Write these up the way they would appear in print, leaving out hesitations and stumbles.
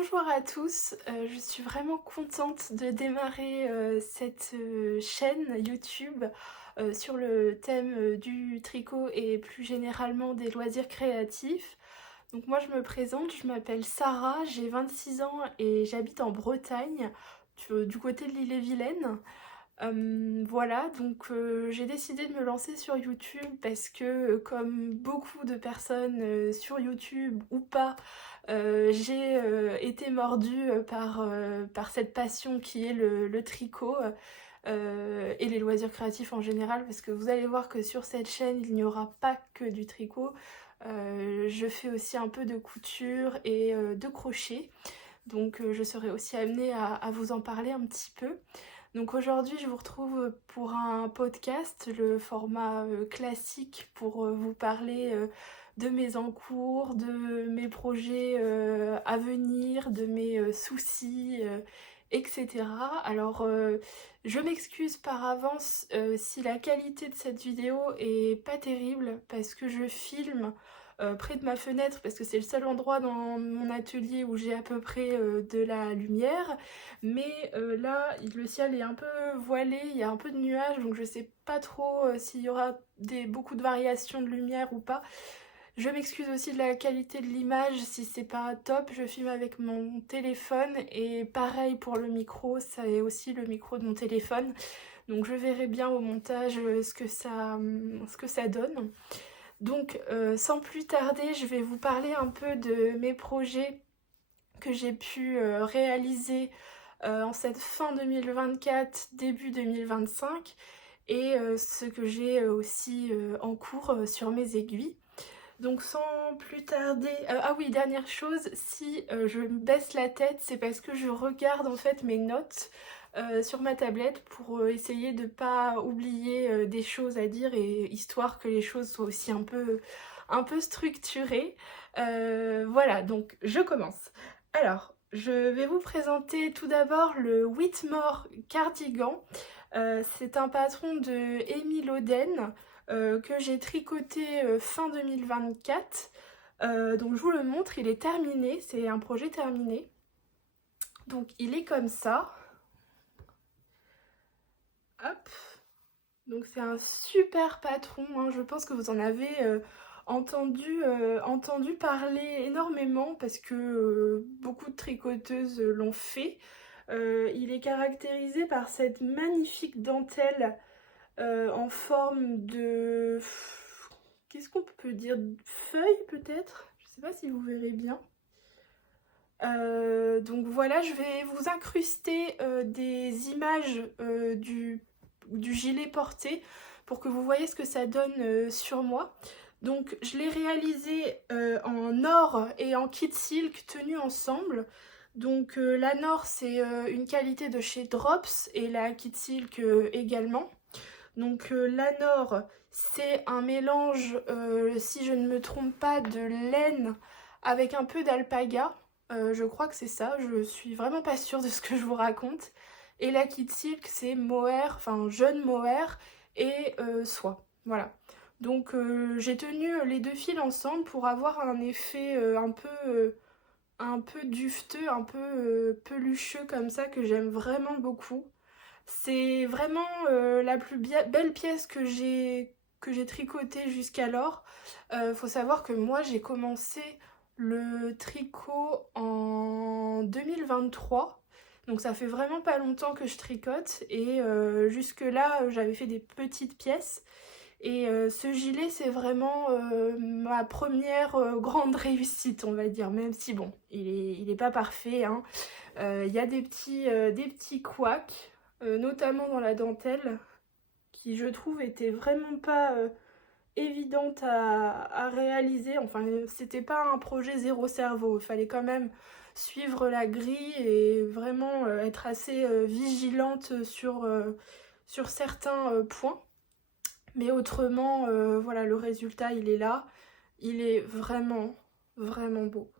Bonjour à tous, je suis vraiment contente de démarrer cette chaîne YouTube sur le thème du tricot et plus généralement des loisirs créatifs. Donc moi je me présente, je m'appelle Sarah, j'ai 26 ans et j'habite en Bretagne, du côté de l'île-et-Vilaine. Voilà, donc j'ai décidé de me lancer sur YouTube parce que comme beaucoup de personnes sur YouTube ou pas, j'ai été mordue par cette passion qui est le tricot et les loisirs créatifs en général, parce que vous allez voir que sur cette chaîne il n'y aura pas que du tricot. Je fais aussi un peu de couture et de crochet, donc je serai aussi amenée à vous en parler un petit peu. Donc aujourd'hui, je vous retrouve pour un podcast, le format classique pour vous parler de mes encours, de mes projets à venir, de mes soucis, etc. Alors, je m'excuse par avance si la qualité de cette vidéo est pas terrible parce que je filme près de ma fenêtre parce que c'est le seul endroit dans mon atelier où j'ai à peu près de la lumière. Mais là, le ciel est un peu voilé, il y a un peu de nuages, donc je sais pas trop s'il y aura beaucoup de variations de lumière ou pas. Je m'excuse aussi de la qualité de l'image si c'est pas top, je filme avec mon téléphone et pareil pour le micro, ça est aussi le micro de mon téléphone. Donc je verrai bien au montage ce que ça donne. Donc sans plus tarder, je vais vous parler un peu de mes projets que j'ai pu réaliser en cette fin 2024, début 2025, et ce que j'ai aussi en cours sur mes aiguilles. Donc sans plus tarder, ah oui, dernière chose, si je baisse la tête, c'est parce que je regarde en fait mes notes sur ma tablette pour essayer de pas oublier des choses à dire et histoire que les choses soient aussi un peu structurées. Voilà, donc je commence. Alors, je vais vous présenter tout d'abord le Whitmore Cardigan. C'est un patron de Émile Oden que j'ai tricoté fin 2024. Donc je vous le montre, il est terminé, c'est un projet terminé. Donc il est comme ça. Hop. Donc c'est un super patron, hein. Je pense que vous en avez entendu parler énormément parce que beaucoup de tricoteuses l'ont fait. Il est caractérisé par cette magnifique dentelle en forme de... Qu'est-ce qu'on peut dire? Feuille peut-être? Je sais pas si vous verrez bien. Donc voilà, je vais vous incruster des images du gilet porté pour que vous voyez ce que ça donne sur moi. Donc je l'ai réalisé en or et en kit silk tenus ensemble. Donc la Nor c'est une qualité de chez Drops et la kit silk également. Donc la Nor c'est un mélange, si je ne me trompe pas, de laine avec un peu d'alpaga. Je crois que c'est ça, je suis vraiment pas sûre de ce que je vous raconte. Et la Kid Silk c'est mohair, enfin jeune mohair et soie. Voilà. Donc j'ai tenu les deux fils ensemble pour avoir un effet un peu dufteux, un peu pelucheux comme ça que j'aime vraiment beaucoup. C'est vraiment la plus belle pièce que j'ai tricotée jusqu'alors. Faut savoir que moi j'ai commencé le tricot en 2023. Donc ça fait vraiment pas longtemps que je tricote et jusque là j'avais fait des petites pièces. Et ce gilet c'est vraiment ma première grande réussite, on va dire, même si bon, il est pas parfait, hein. Il y a des petits couacs, notamment dans la dentelle, qui je trouve était vraiment pas évidente à réaliser. Enfin, c'était pas un projet zéro cerveau, il fallait quand même suivre la grille et vraiment être assez vigilante sur certains points. Mais autrement, voilà, le résultat il est là, il est vraiment, vraiment beau.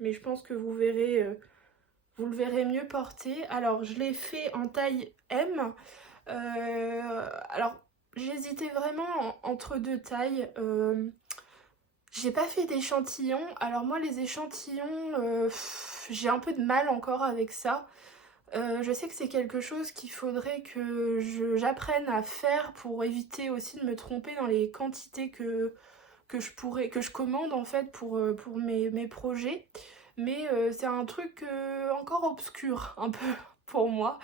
Mais je pense que vous le verrez mieux porté. Alors je l'ai fait en taille M. Alors j'hésitais vraiment entre deux tailles. J'ai pas fait d'échantillons. Alors moi les échantillons, j'ai un peu de mal encore avec ça. Je sais que c'est quelque chose qu'il faudrait que j'apprenne à faire pour éviter aussi de me tromper dans les quantités que je commande en fait pour mes projets. Mais c'est un truc encore obscur un peu pour moi.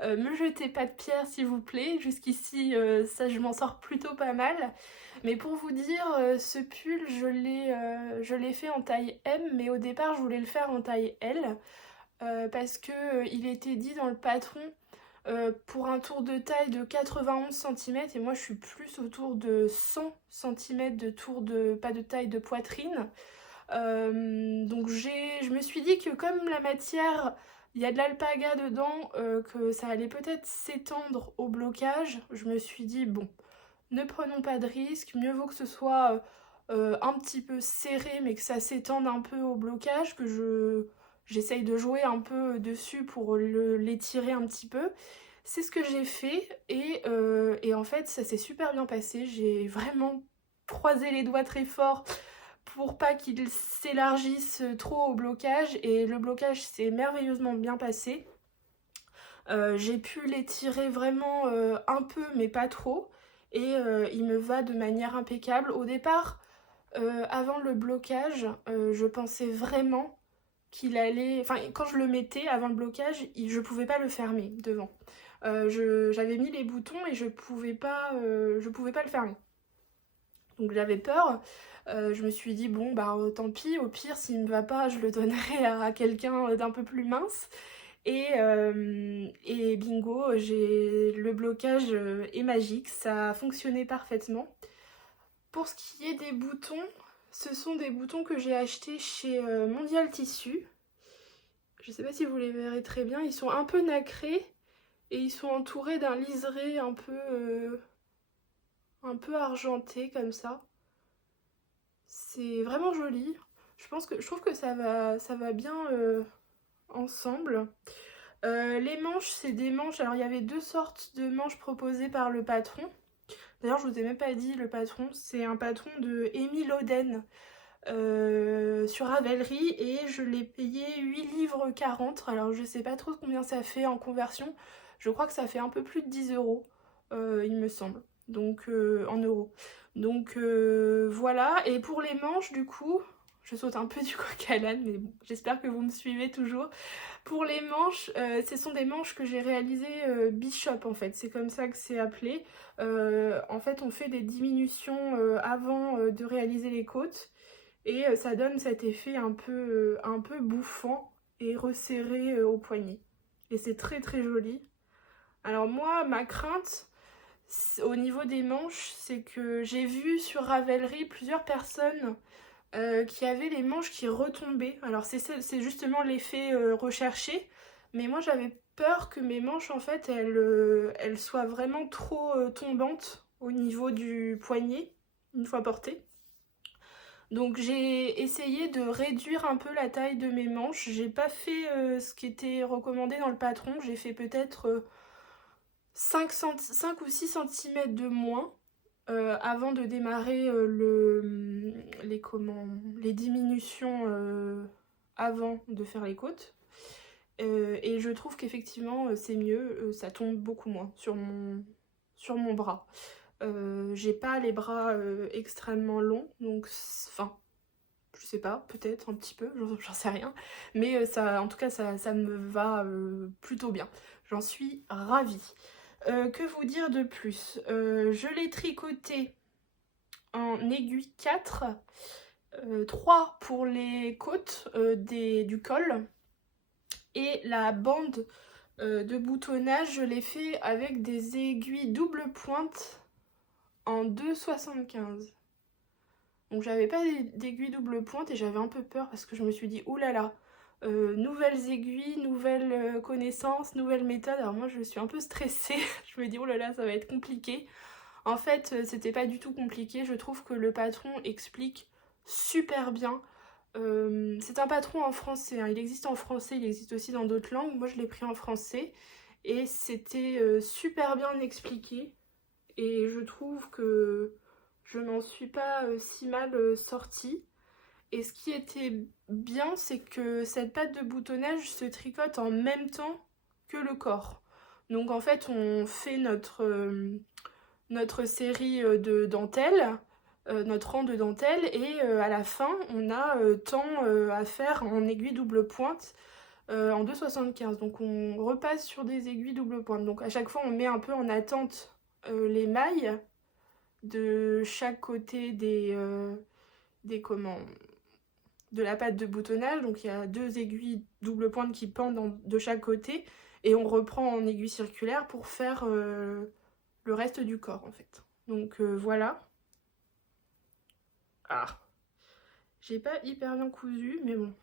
Me jetez pas de pierre s'il vous plaît, jusqu'ici ça je m'en sors plutôt pas mal. Mais pour vous dire, ce pull je l'ai fait en taille M, mais au départ je voulais le faire en taille L. Parce que il était dit dans le patron pour un tour de taille de 91 cm et moi je suis plus autour de 100 cm de tour de pas de taille de poitrine. Donc je me suis dit que comme la matière, il y a de l'alpaga dedans, que ça allait peut-être s'étendre au blocage, je me suis dit bon, ne prenons pas de risque, mieux vaut que ce soit un petit peu serré mais que ça s'étende un peu au blocage, que j'essaye de jouer un peu dessus pour l'étirer un petit peu. C'est ce que j'ai fait et en fait ça s'est super bien passé, j'ai vraiment croisé les doigts très fort pour pas qu'il s'élargisse trop au blocage et le blocage s'est merveilleusement bien passé. J'ai pu l'étirer vraiment un peu mais pas trop et il me va de manière impeccable. Au départ, avant le blocage, je pensais vraiment qu'il allait... Enfin, quand je le mettais avant le blocage, je pouvais pas le fermer devant. J'avais mis les boutons et je pouvais pas le fermer. Donc j'avais peur. Je me suis dit, bon, bah tant pis, au pire, s'il me va pas, je le donnerai à quelqu'un d'un peu plus mince. Et bingo, le blocage est magique, ça a fonctionné parfaitement. Pour ce qui est des boutons, ce sont des boutons que j'ai achetés chez Mondial Tissu. Je sais pas si vous les verrez très bien, ils sont un peu nacrés et ils sont entourés d'un liseré un peu argenté comme ça. C'est vraiment joli. Je trouve que ça va bien ensemble. Les manches, c'est des manches. Alors, il y avait deux sortes de manches proposées par le patron. D'ailleurs, je vous ai même pas dit le patron. C'est un patron de Émile Oden sur Ravelry et je l'ai payé 8 livres 40. Alors, je sais pas trop combien ça fait en conversion. Je crois que ça fait un peu plus de 10 euros, il me semble. Donc, en euros. Donc, voilà. Et pour les manches, du coup, je saute un peu du coq à l'âne, mais bon, j'espère que vous me suivez toujours. Pour les manches, ce sont des manches que j'ai réalisées Bishop en fait, c'est comme ça que c'est appelé. En fait, on fait des diminutions avant de réaliser les côtes et ça donne cet effet un peu bouffant et resserré au poignet. Et c'est très très joli. Alors moi, ma crainte au niveau des manches, c'est que j'ai vu sur Ravelry plusieurs personnes qui avait les manches qui retombaient. Alors c'est justement l'effet recherché, mais moi j'avais peur que mes manches en fait elles soient vraiment trop tombantes au niveau du poignet une fois portées. Donc j'ai essayé de réduire un peu la taille de mes manches. J'ai pas fait ce qui était recommandé dans le patron, j'ai fait peut-être 5 ou 6 cm de moins. Avant de démarrer les diminutions avant de faire les côtes. Et je trouve qu'effectivement c'est mieux, ça tombe beaucoup moins sur mon bras. J'ai pas les bras extrêmement longs, donc enfin, je sais pas, peut-être un petit peu, j'en sais rien. Mais ça, en tout cas, ça me va plutôt bien. J'en suis ravie. Que vous dire de plus? Je l'ai tricoté en aiguille 4, 3 pour les côtes du col et la bande de boutonnage je l'ai fait avec des aiguilles double pointe en 2,75. Donc j'avais pas d'aiguilles double pointe et j'avais un peu peur parce que je me suis dit oulala, nouvelles aiguilles, nouvelles connaissances, nouvelles méthodes. Alors moi je suis un peu stressée, je me dis oulala ça va être compliqué. En fait c'était pas du tout compliqué, je trouve que le patron explique super bien. C'est un patron en français, hein. Il existe en français, il existe aussi dans d'autres langues. Moi je l'ai pris en français et c'était super bien expliqué et je trouve que je m'en suis pas si mal sortie. Et ce qui était bien, c'est que cette pâte de boutonnage se tricote en même temps que le corps. Donc en fait, on fait notre série de dentelles, notre rang de dentelles, et à la fin, on a tant à faire en aiguille double pointe en 2,75. Donc on repasse sur des aiguilles double pointe. Donc à chaque fois, on met un peu en attente les mailles de chaque côté des comment de la pâte de boutonnage. Donc il y a 2 aiguilles double pointe qui pendent de chaque côté et on reprend en aiguille circulaire pour faire le reste du corps en fait. Donc voilà. Ah, j'ai pas hyper bien cousu, mais bon.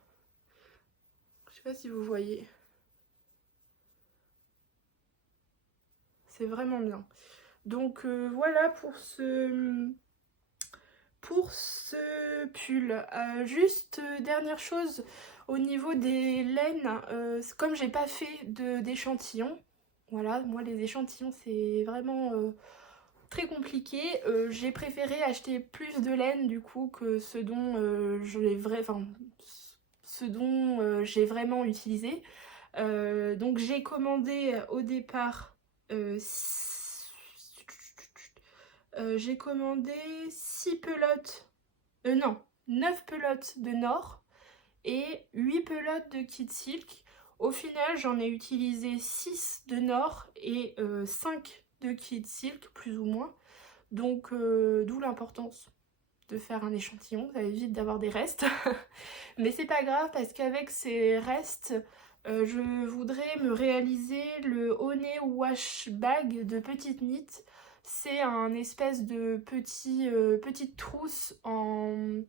Je sais pas si vous voyez. C'est vraiment bien. Donc voilà pour ce pull. Juste dernière chose au niveau des laines, comme j'ai pas fait d'échantillons, voilà, moi les échantillons c'est vraiment très compliqué, j'ai préféré acheter plus de laine du coup que ce dont j'ai vraiment utilisé. Donc j'ai commandé au départ j'ai commandé 6 pelotes, non, 9 pelotes de Nord et 8 pelotes de Kid Silk. Au final, j'en ai utilisé 6 de Nord et 5 de Kid Silk, plus ou moins. Donc, d'où l'importance de faire un échantillon, ça évite d'avoir des restes. Mais c'est pas grave parce qu'avec ces restes, je voudrais me réaliser le Honey Wash Bag de Petite Knit. C'est un espèce de petite trousse en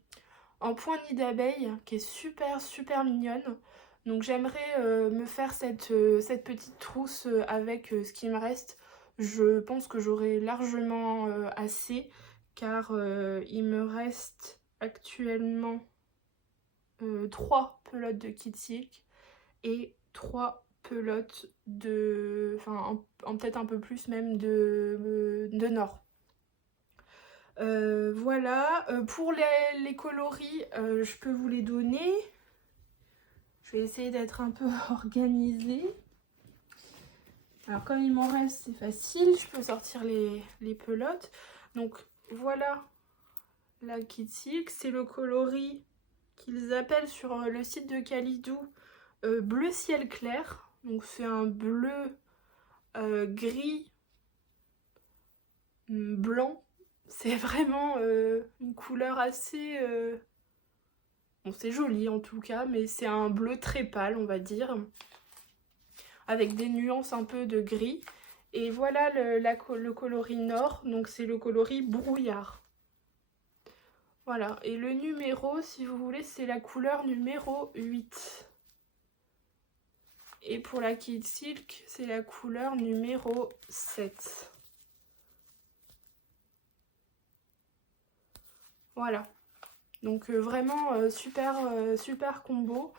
point nid d'abeille qui est super mignonne. Donc j'aimerais me faire cette petite trousse avec ce qui me reste. Je pense que j'aurai largement assez car il me reste actuellement 3 pelotes de Kid Silk et 3 pelotes de... enfin peut-être un peu plus même de Nord. Voilà, pour les coloris, je peux vous les donner. Je vais essayer d'être un peu organisée. Alors comme il m'en reste, c'est facile, je peux sortir les pelotes. Donc voilà la Kid Silk, c'est le coloris qu'ils appellent sur le site de Kalidou bleu ciel clair. Donc c'est un bleu gris blanc. C'est vraiment une couleur assez... Bon, c'est joli en tout cas, mais c'est un bleu très pâle, on va dire. Avec des nuances un peu de gris. Et voilà le coloris Nord, donc c'est le coloris brouillard. Voilà, et le numéro, si vous voulez, c'est la couleur numéro 8. Et pour la Kid Silk, c'est la couleur numéro 7. Voilà. Donc vraiment super combo.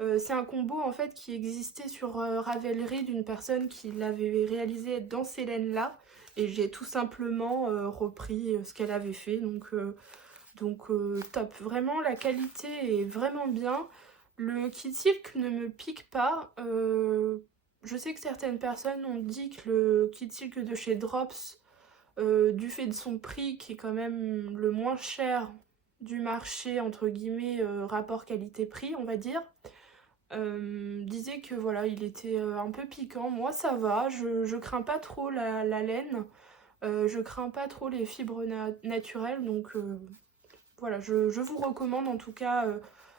C'est un combo en fait qui existait sur Ravelry d'une personne qui l'avait réalisé dans ces laines là. Et j'ai tout simplement repris ce qu'elle avait fait. Donc top. Vraiment la qualité est vraiment bien. Le Kid Silk ne me pique pas. Je sais que certaines personnes ont dit que le Kid Silk de chez Drops, du fait de son prix qui est quand même le moins cher du marché, entre guillemets, rapport qualité-prix, on va dire, disait que voilà, il était un peu piquant. Moi ça va, je crains pas trop la laine, je crains pas trop les fibres naturelles, donc voilà, je vous recommande en tout cas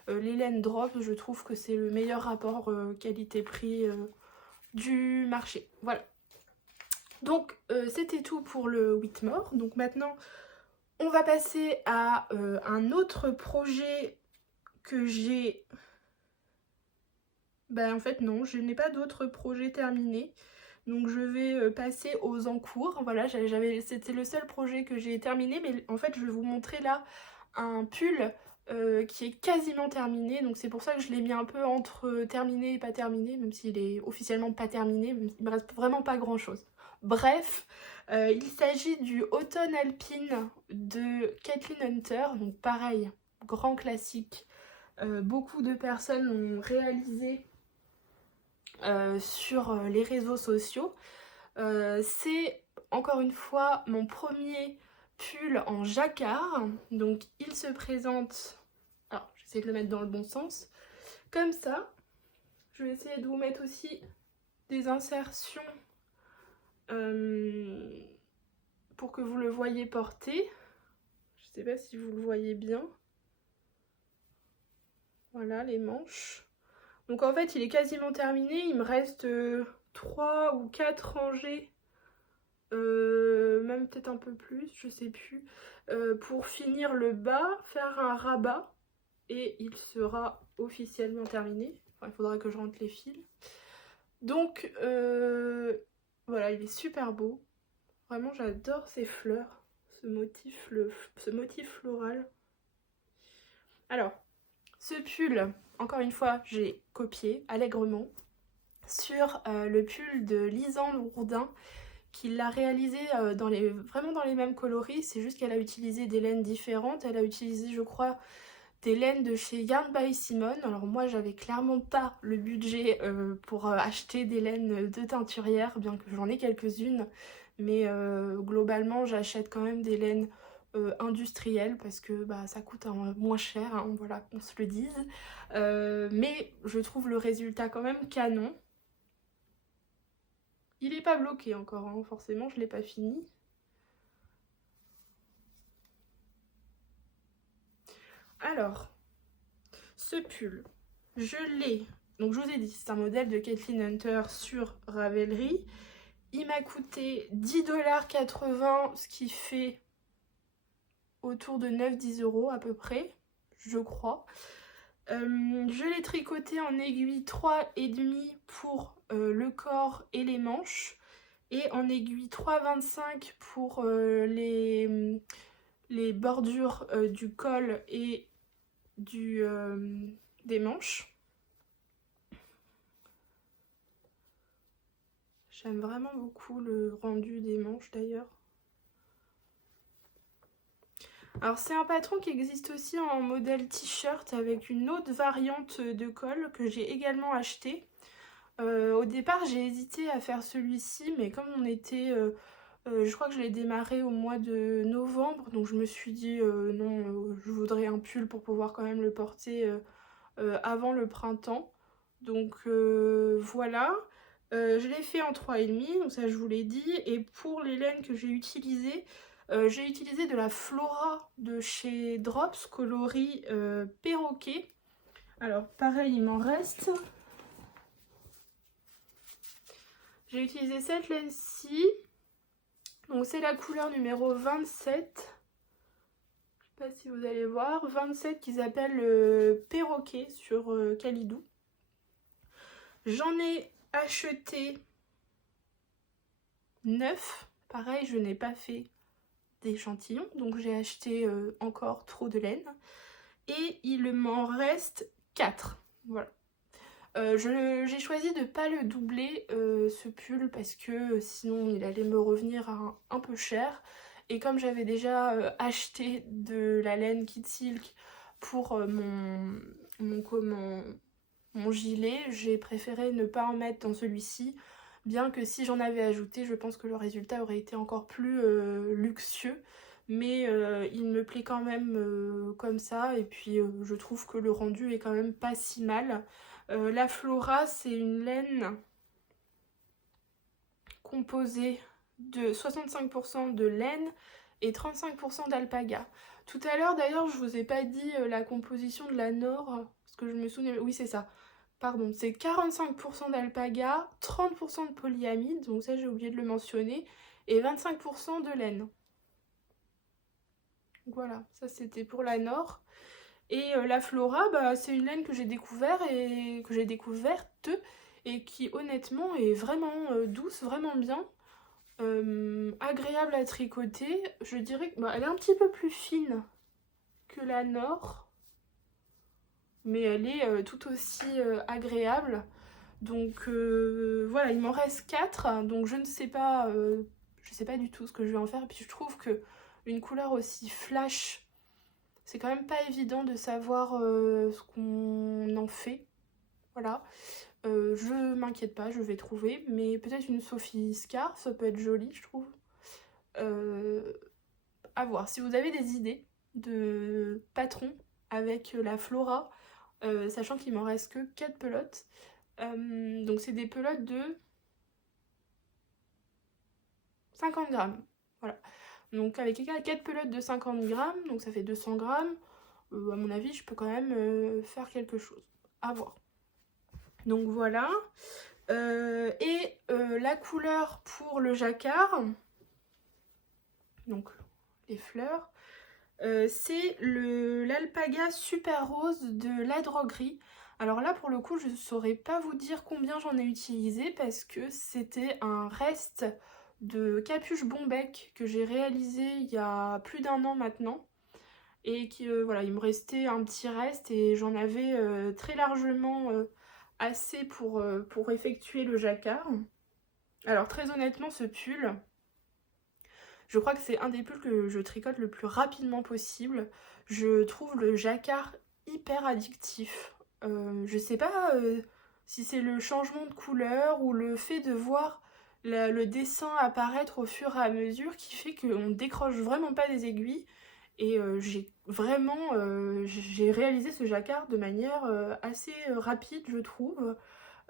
les laines Drop. Je trouve que c'est le meilleur rapport qualité-prix du marché. Voilà. Donc c'était tout pour le Whitmore. Donc maintenant on va passer à un autre projet que j'ai... Ben en fait non, je n'ai pas d'autres projets terminés. Donc je vais passer aux en cours. Voilà, c'était le seul projet que j'ai terminé. Mais en fait je vais vous montrer là un pull qui est quasiment terminé. Donc c'est pour ça que je l'ai mis un peu entre terminé et pas terminé. Même s'il est officiellement pas terminé. Il me reste vraiment pas grand chose. Bref, Il s'agit du Automne Alpine de Kathleen Hunter, donc pareil, grand classique. Beaucoup de personnes l'ont réalisé sur les réseaux sociaux. C'est encore une fois mon premier pull en jacquard, donc il se présente, alors j'essaie de le mettre dans le bon sens, comme ça. Je vais essayer de vous mettre aussi des insertions pour que vous le voyez porter. Je sais pas si vous le voyez bien. Voilà les manches. Donc en fait il est quasiment terminé, il me reste 3 ou 4 rangées, même peut-être un peu plus, je sais plus, pour finir le bas, faire un rabat et il sera officiellement terminé. Enfin, il faudra que je rentre les fils. Donc voilà, il est super beau. Vraiment j'adore ces fleurs, ce motif floral. Alors, ce pull, encore une fois, j'ai copié allègrement sur le pull de Lisanne Lourdin, qui l'a réalisé vraiment dans les mêmes coloris. C'est juste qu'elle a utilisé des laines différentes. Elle a utilisé, je crois, des laines de chez Yarn by Simone. Alors moi, j'avais clairement pas le budget pour acheter des laines de teinturière, bien que j'en ai quelques-unes. Mais globalement, j'achète quand même des laines industrielles parce que bah, ça coûte moins cher, hein, voilà, qu'on se le dise. Mais je trouve le résultat quand même canon. Il n'est pas bloqué encore, hein, forcément, je l'ai pas fini. Alors, ce pull, je l'ai, donc je vous ai dit, c'est un modèle de Kathleen Hunter sur Ravelry. Il m'a coûté 10,80 $, ce qui fait autour de 9-10 € à peu près, je crois. Je l'ai tricoté en aiguille 3,5 pour le corps et les manches, et en aiguille 3,25 pour les bordures du col et des manches. J'aime vraiment beaucoup le rendu des manches d'ailleurs. Alors c'est un patron qui existe aussi en modèle t-shirt avec une autre variante de col que j'ai également acheté. Au départ j'ai hésité à faire celui-ci, mais comme on était... je crois que je l'ai démarré au mois de novembre, donc je me suis dit non, je voudrais un pull pour pouvoir quand même le porter avant le printemps. Donc voilà. Je l'ai fait en 3,5, donc ça je vous l'ai dit. Et pour les laines que j'ai utilisées, j'ai utilisé de la Flora de chez Drops, coloris perroquet. Alors pareil, il m'en reste. J'ai utilisé cette laine-ci. Donc c'est la couleur numéro 27. Je sais pas si vous allez voir. 27 qu'ils appellent perroquet sur Calidou. J'en ai acheté 9. Pareil, je n'ai pas fait d'échantillon, donc j'ai acheté encore trop de laine. Et il m'en reste 4. Voilà. J'ai choisi de ne pas le doubler ce pull parce que sinon il allait me revenir un peu cher. Et comme j'avais déjà acheté de la laine Kid Silk pour mon gilet, j'ai préféré ne pas en mettre dans celui-ci. Bien que si j'en avais ajouté, je pense que le résultat aurait été encore plus luxueux. Mais il me plaît quand même comme ça. Et puis je trouve que le rendu est quand même pas si mal. La Flora, c'est une laine composée de 65% de laine et 35% d'alpaga. Tout à l'heure d'ailleurs je vous ai pas dit la composition de la Nord, parce que je me souviens, oui c'est ça, pardon, c'est 45% d'alpaga, 30% de polyamide, donc ça j'ai oublié de le mentionner, et 25% de laine. Voilà, ça c'était pour la Nord. Et la Flora, bah, c'est une laine que j'ai découverte et qui honnêtement est vraiment douce, vraiment bien. Agréable à tricoter. Je dirais que elle est un petit peu plus fine que la Nord, mais elle est tout aussi agréable. Donc voilà, il m'en reste 4, donc je ne sais pas, je sais pas du tout ce que je vais en faire. Et puis je trouve que une couleur aussi flash, c'est quand même pas évident de savoir ce qu'on en fait. Voilà. Je m'inquiète pas, je vais trouver. Mais peut-être une Sophie Scar, ça peut être joli, je trouve. À voir. Si vous avez des idées de patrons avec la Flora, sachant qu'il m'en reste que 4 pelotes. Donc c'est des pelotes de 50 grammes. Voilà. Donc avec 4 pelotes de 50 grammes, donc ça fait 200 grammes. À mon avis, je peux quand même faire quelque chose. À voir. Donc voilà. La couleur pour le jacquard, donc les fleurs, c'est l'alpaga super rose de la droguerie. Alors là, pour le coup, je ne saurais pas vous dire combien j'en ai utilisé parce que c'était un reste de capuche Bombec que j'ai réalisé il y a plus d'1 an maintenant. Et qui, voilà, il me restait un petit reste et j'en avais très largement assez pour effectuer le jacquard. Alors très honnêtement, ce pull, je crois que c'est un des pulls que je tricote le plus rapidement possible. Je trouve le jacquard hyper addictif. Je sais pas si c'est le changement de couleur ou le fait de voir le dessin apparaître au fur et à mesure qui fait qu'on ne décroche vraiment pas des aiguilles. Et j'ai réalisé ce jacquard de manière assez rapide, je trouve.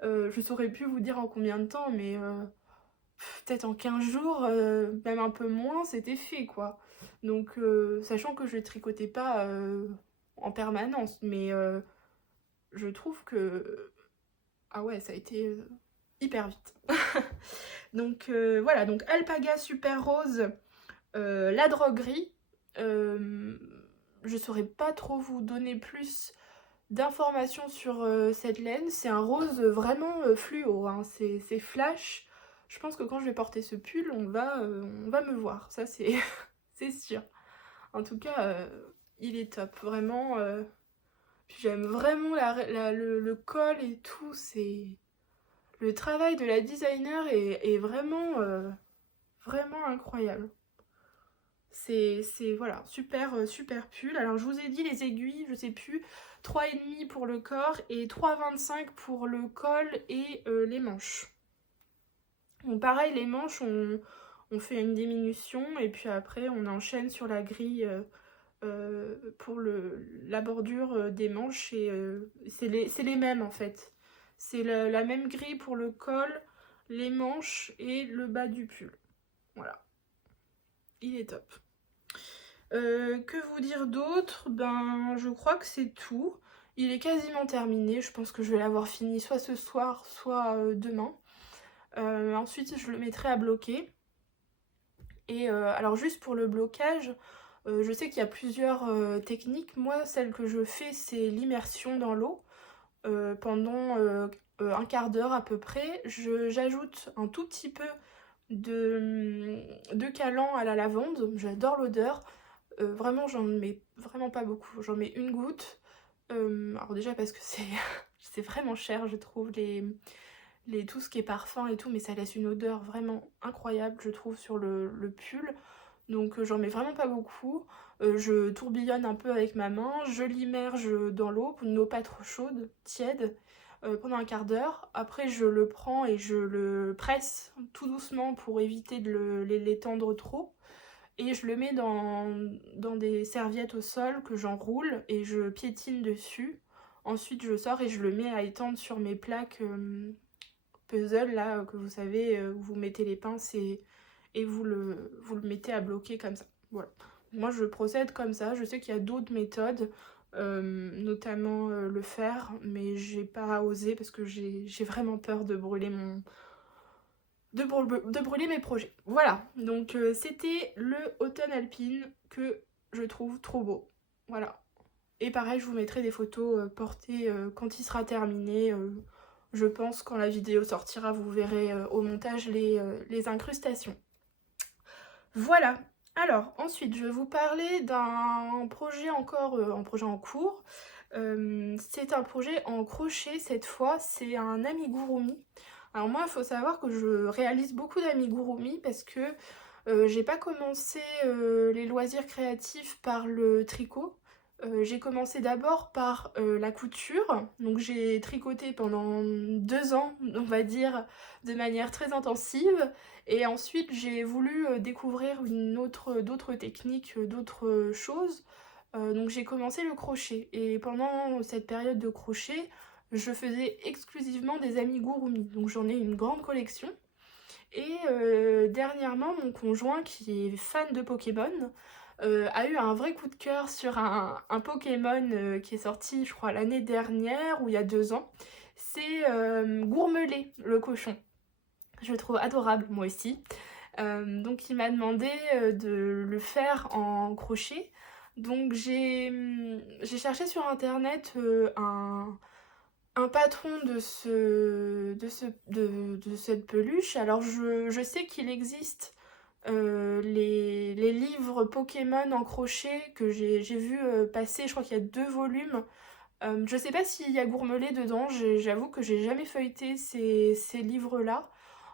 Je saurais plus vous dire en combien de temps, mais peut-être en 15 jours, même un peu moins, c'était fait, quoi. Donc, sachant que je ne tricotais pas en permanence, mais je trouve que... Ah ouais, ça a été hyper vite. Donc, voilà, donc Alpaga Super Rose, la droguerie. Je saurais pas trop vous donner plus d'informations sur cette laine. C'est un rose vraiment fluo, hein. C'est flash. Je pense que quand je vais porter ce pull, on va me voir, ça c'est c'est sûr. En tout cas, il est top, vraiment. J'aime vraiment le col et tout. Le travail de la designer est vraiment, vraiment incroyable. C'est voilà, super pull. Alors je vous ai dit les aiguilles, je sais plus, 3,5 pour le corps et 3,25 pour le col et les manches. Bon, pareil, les manches, on fait une diminution et puis après on enchaîne sur la grille pour la bordure des manches et c'est les mêmes en fait. C'est la même grille pour le col, les manches et le bas du pull. Voilà. Il est top. Que vous dire d'autre? Ben, je crois que c'est tout. Il est quasiment terminé. Je pense que je vais l'avoir fini soit ce soir, soit demain. Ensuite, je le mettrai à bloquer. Et alors, juste pour le blocage, je sais qu'il y a plusieurs techniques. Moi, celle que je fais, c'est l'immersion dans l'eau. Pendant un quart d'heure à peu près, j'ajoute un tout petit peu de calan à la lavande. J'adore l'odeur. Vraiment, j'en mets vraiment pas beaucoup. J'en mets une goutte. Alors déjà parce que c'est vraiment cher, je trouve, tout ce qui est parfum et tout, mais ça laisse une odeur vraiment incroyable, je trouve, sur le pull. Donc j'en mets vraiment pas beaucoup. Je tourbillonne un peu avec ma main, je l'immerge dans l'eau, une eau pas trop chaude, tiède, pendant un quart d'heure. Après je le prends et je le presse tout doucement pour éviter de l'étendre trop. Et je le mets dans des serviettes au sol que j'enroule et je piétine dessus. Ensuite je sors et je le mets à étendre sur mes plaques puzzle là que vous savez où vous mettez les pinces et vous le mettez à bloquer comme ça. Voilà. Moi je procède comme ça. Je sais qu'il y a d'autres méthodes, notamment le fer, mais j'ai pas osé parce que j'ai vraiment peur de brûler de brûler mes projets. Voilà, donc c'était le Automne Alpine que je trouve trop beau. Voilà. Et pareil, je vous mettrai des photos portées quand il sera terminé. Je pense quand la vidéo sortira, vous verrez au montage les incrustations. Voilà. Alors, ensuite, je vais vous parler d'un projet encore, un projet en cours. C'est un projet en crochet cette fois, c'est un amigurumi. Alors moi, il faut savoir que je réalise beaucoup d'amigurumi parce que J'ai pas commencé les loisirs créatifs par le tricot. J'ai commencé d'abord par la couture. Donc j'ai tricoté pendant 2 ans, on va dire, de manière très intensive. Et ensuite j'ai voulu découvrir d'autres techniques, d'autres choses. Donc j'ai commencé le crochet. Et pendant cette période de crochet, je faisais exclusivement des amigurumi. Donc j'en ai une grande collection. Et dernièrement, mon conjoint, qui est fan de Pokémon, a eu un vrai coup de cœur sur un Pokémon qui est sorti, je crois, l'année dernière ou il y a 2 ans. C'est Gourmelet, le cochon. Je le trouve adorable, moi aussi. Donc il m'a demandé de le faire en crochet. Donc j'ai cherché sur internet un patron de cette peluche. Alors je sais qu'il existe les livres Pokémon en crochet que j'ai vu passer, je crois qu'il y a 2 volumes. Je sais pas s'il y a Gourmelet dedans, j'avoue que j'ai jamais feuilleté ces livres-là.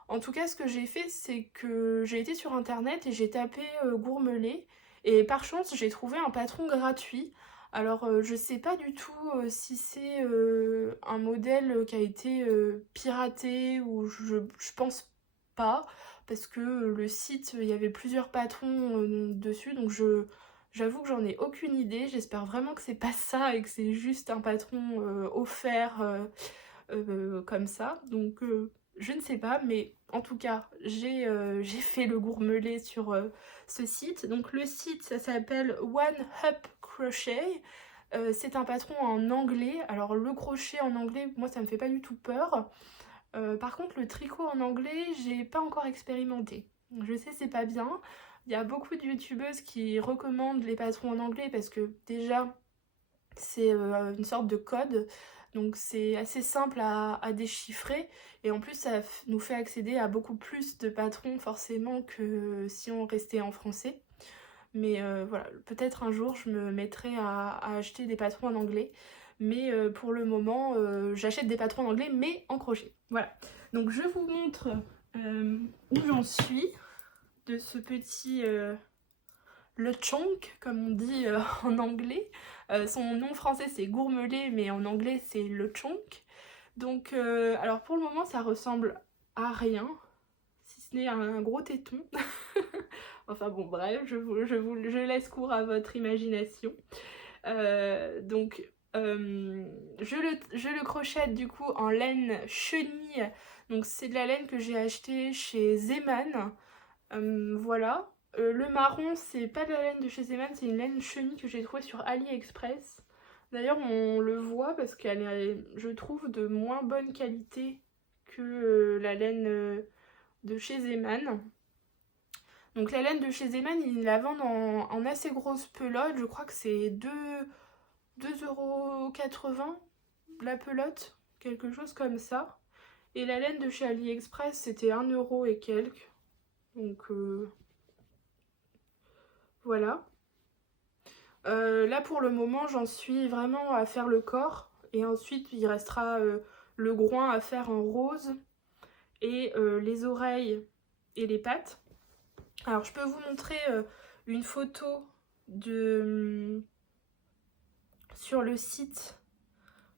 En tout cas, ce que j'ai fait, c'est que j'ai été sur internet et j'ai tapé Gourmelet. Et par chance, j'ai trouvé un patron gratuit. Alors, je sais pas du tout si c'est un modèle qui a été piraté ou je pense pas. Parce que le site, il y avait plusieurs patrons dessus. Donc, j'avoue que j'en ai aucune idée. J'espère vraiment que c'est pas ça et que c'est juste un patron offert comme ça. Donc, je ne sais pas, mais en tout cas, j'ai fait le gourmelet sur ce site. Donc le site, ça s'appelle One Up Crochet. C'est un patron en anglais. Alors le crochet en anglais, moi ça me fait pas du tout peur. Par contre, le tricot en anglais, j'ai pas encore expérimenté. Je sais, c'est pas bien. Il y a beaucoup de youtubeuses qui recommandent les patrons en anglais parce que déjà, c'est une sorte de code, donc c'est assez simple à déchiffrer, et en plus ça nous fait accéder à beaucoup plus de patrons forcément que si on restait en français. Mais voilà, peut-être un jour je me mettrai à acheter des patrons en anglais, mais pour le moment j'achète des patrons en anglais mais en crochet. Voilà, donc je vous montre où j'en suis de ce petit le chonk, comme on dit en anglais. Son nom français c'est Gourmelet, mais en anglais c'est le chonk. Donc, alors pour le moment, ça ressemble à rien, si ce n'est à un gros téton. Enfin bon, bref, je laisse cours à votre imagination. Donc, je le crochette du coup en laine chenille. Donc, c'est de la laine que j'ai achetée chez Zeman. Voilà. Le marron, c'est pas de la laine de chez Zeman, c'est une laine chenille que j'ai trouvée sur AliExpress. D'ailleurs, on le voit parce qu'elle est, je trouve, de moins bonne qualité que la laine de chez Zeman. Donc la laine de chez Zeman, ils la vendent en assez grosse pelote. Je crois que c'est 2,80€ la pelote, quelque chose comme ça. Et la laine de chez AliExpress, c'était 1€ et quelques. Donc voilà. Là pour le moment j'en suis vraiment à faire le corps. Et ensuite il restera le groin à faire en rose. Et les oreilles et les pattes. Alors je peux vous montrer une photo de sur le site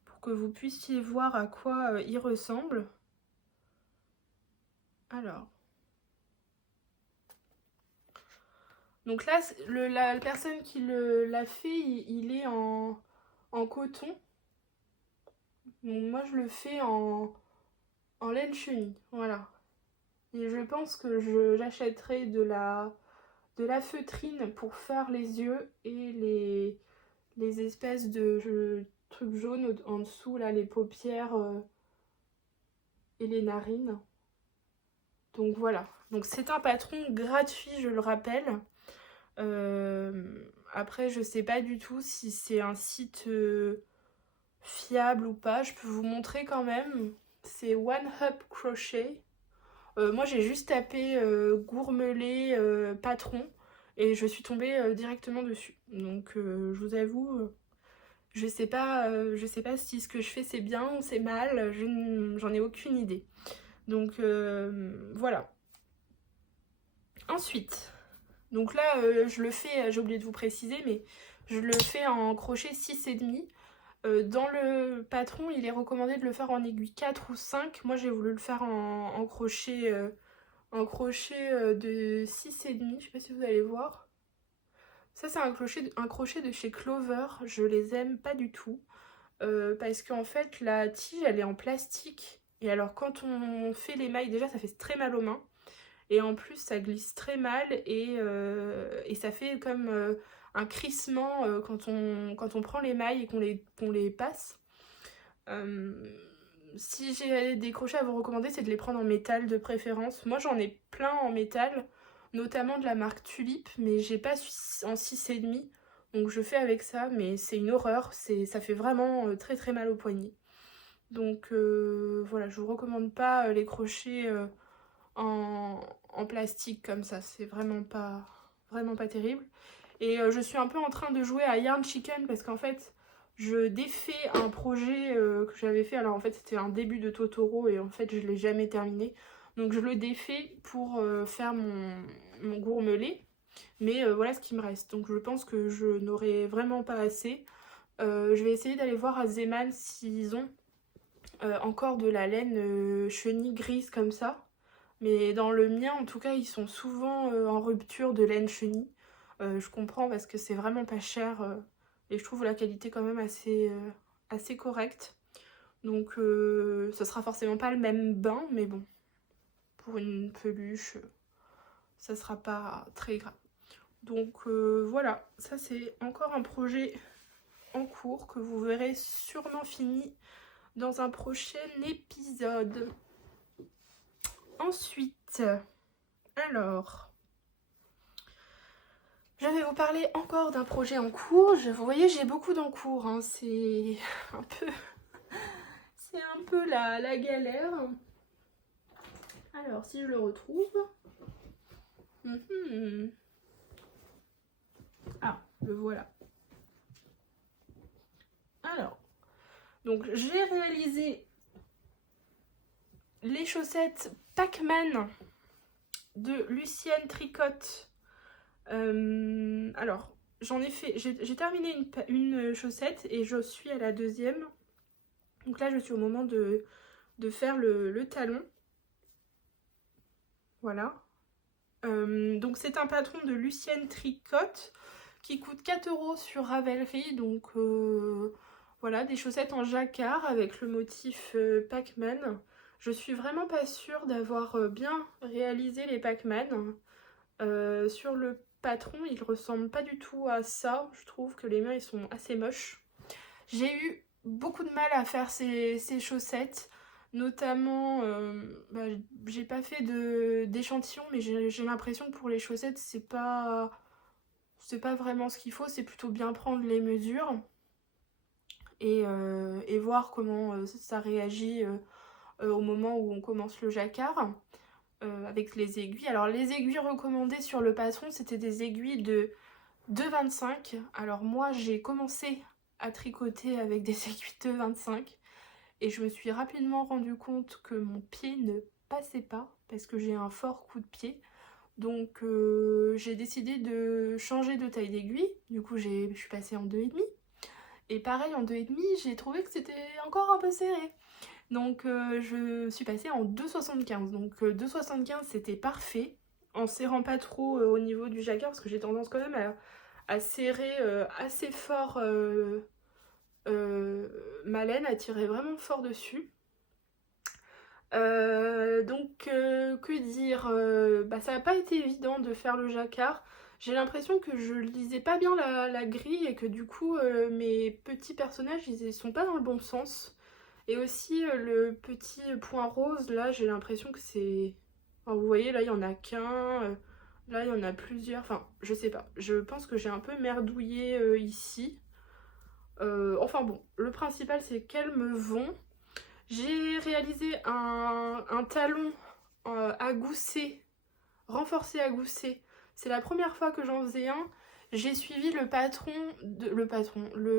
pour que vous puissiez voir à quoi il ressemble. Alors. Donc là, la personne qui l'a fait, il est en coton. Donc moi, je le fais en laine chenille. Voilà. Et je pense que j'achèterai de la feutrine pour faire les yeux et les espèces de trucs jaunes en dessous, là, les paupières et les narines. Donc voilà. Donc c'est un patron gratuit, je le rappelle. Après, je sais pas du tout si c'est un site fiable ou pas. Je peux vous montrer quand même. C'est One Up Crochet. Moi, j'ai juste tapé Gourmelet patron et je suis tombée directement dessus. Donc, je vous avoue, je sais pas si ce que je fais c'est bien ou c'est mal. J'en ai aucune idée. Donc, voilà. Ensuite, donc là je le fais, j'ai oublié de vous préciser, mais je le fais en crochet 6,5. Dans le patron, il est recommandé de le faire en aiguille 4 ou 5. Moi j'ai voulu le faire en crochet, de 6,5. Je sais pas si vous allez voir. Ça c'est un crochet de chez Clover. Je les aime pas du tout. Parce qu'en fait la tige elle est en plastique. Et alors quand on fait les mailles, déjà ça fait très mal aux mains. Et en plus ça glisse très mal et ça fait comme un crissement quand on prend les mailles et qu'on les passe. Si j'ai des crochets à vous recommander, c'est de les prendre en métal de préférence. Moi j'en ai plein en métal, notamment de la marque Tulip, mais j'ai pas en 6,5. Donc je fais avec ça, mais c'est une horreur, ça fait vraiment très très mal au poignet. Donc voilà, je vous recommande pas les crochets en plastique comme ça, c'est vraiment pas terrible. Et je suis un peu en train de jouer à Yarn Chicken parce qu'en fait je défais un projet que j'avais fait. Alors en fait c'était un début de Totoro et en fait je l'ai jamais terminé. Donc je le défais pour faire mon gourmelet. Mais voilà ce qui me reste. Donc je pense que je n'aurai vraiment pas assez. Je vais essayer d'aller voir à Zeman s'ils ont encore de la laine chenille grise comme ça. Mais dans le mien, en tout cas, ils sont souvent en rupture de laine chenille. Je comprends parce que c'est vraiment pas cher et je trouve la qualité quand même assez correcte. Donc ce sera forcément pas le même bain, mais bon, pour une peluche, ça sera pas très grave. Donc voilà, ça c'est encore un projet en cours que vous verrez sûrement fini dans un prochain épisode. Ensuite, alors, je vais vous parler encore d'un projet en cours. Vous voyez, j'ai beaucoup d'en cours, hein. C'est un peu la galère. Alors, si je le retrouve. Ah, le voilà. Alors, donc j'ai réalisé les chaussettes Pac-Man de Lucienne Tricotte. Alors, j'ai terminé une chaussette et je suis à la deuxième. Donc là, je suis au moment de faire le talon. Voilà. Donc c'est un patron de Lucienne Tricotte qui coûte 4 € sur Ravelry. Donc voilà, des chaussettes en jacquard avec le motif Pac-Man. Je suis vraiment pas sûre d'avoir bien réalisé les Pac-Man. Sur le patron, il ressemble pas du tout à ça. Je trouve que les mains ils sont assez moches. J'ai eu beaucoup de mal à faire ces chaussettes. Notamment, j'ai pas fait d'échantillon, mais j'ai l'impression que pour les chaussettes, c'est pas vraiment ce qu'il faut. C'est plutôt bien prendre les mesures et voir comment ça réagit au moment où on commence le jacquard. Avec les aiguilles. Alors les aiguilles recommandées sur le patron, c'était des aiguilles de 2,25. Alors moi j'ai commencé à tricoter avec des aiguilles de 25 et je me suis rapidement rendu compte que mon pied ne passait pas parce que j'ai un fort coup de pied. Donc j'ai décidé de changer de taille d'aiguille. Du coup je suis passée en 2,5. Et pareil en 2,5 j'ai trouvé que c'était encore un peu serré. Donc je suis passée en 2,75. Donc 2,75 c'était parfait. En serrant pas trop au niveau du jacquard parce que j'ai tendance quand même à serrer assez fort ma laine, à tirer vraiment fort dessus. Donc que dire, ça n'a pas été évident de faire le jacquard. J'ai l'impression que je lisais pas bien la grille et que du coup mes petits personnages ils sont pas dans le bon sens. Et aussi le petit point rose là, j'ai l'impression que c'est... Enfin, vous voyez là il y en a qu'un, là il y en a plusieurs, enfin je sais pas. Je pense que j'ai un peu merdouillé ici. Enfin bon, le principal c'est qu'elles me vont. J'ai réalisé un talon à gousset, renforcé à gousset. C'est la première fois que j'en faisais un. J'ai suivi le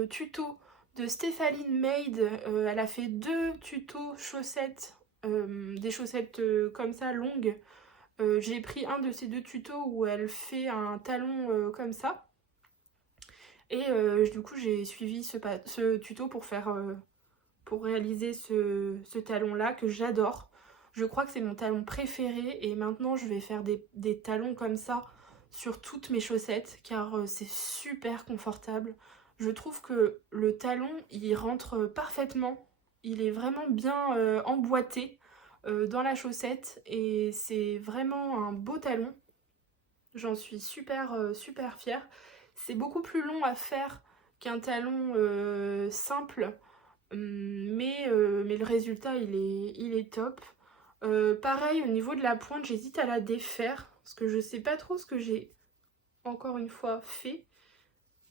tuto de Stéphanie Maid. Elle a fait 2 tutos chaussettes, des chaussettes comme ça longues J'ai pris un de ces deux tutos où elle fait un talon comme ça. Et du coup j'ai suivi ce tuto pour réaliser ce talon-là que j'adore. Je crois que c'est mon talon préféré et maintenant je vais faire des talons comme ça sur toutes mes chaussettes car c'est super confortable. Je trouve que le talon il rentre parfaitement, il est vraiment bien emboîté dans la chaussette et c'est vraiment un beau talon. J'en suis super fière. C'est beaucoup plus long à faire qu'un talon simple, mais le résultat il est top. Pareil au niveau de la pointe, j'hésite à la défaire parce que je sais pas trop ce que j'ai encore une fois fait,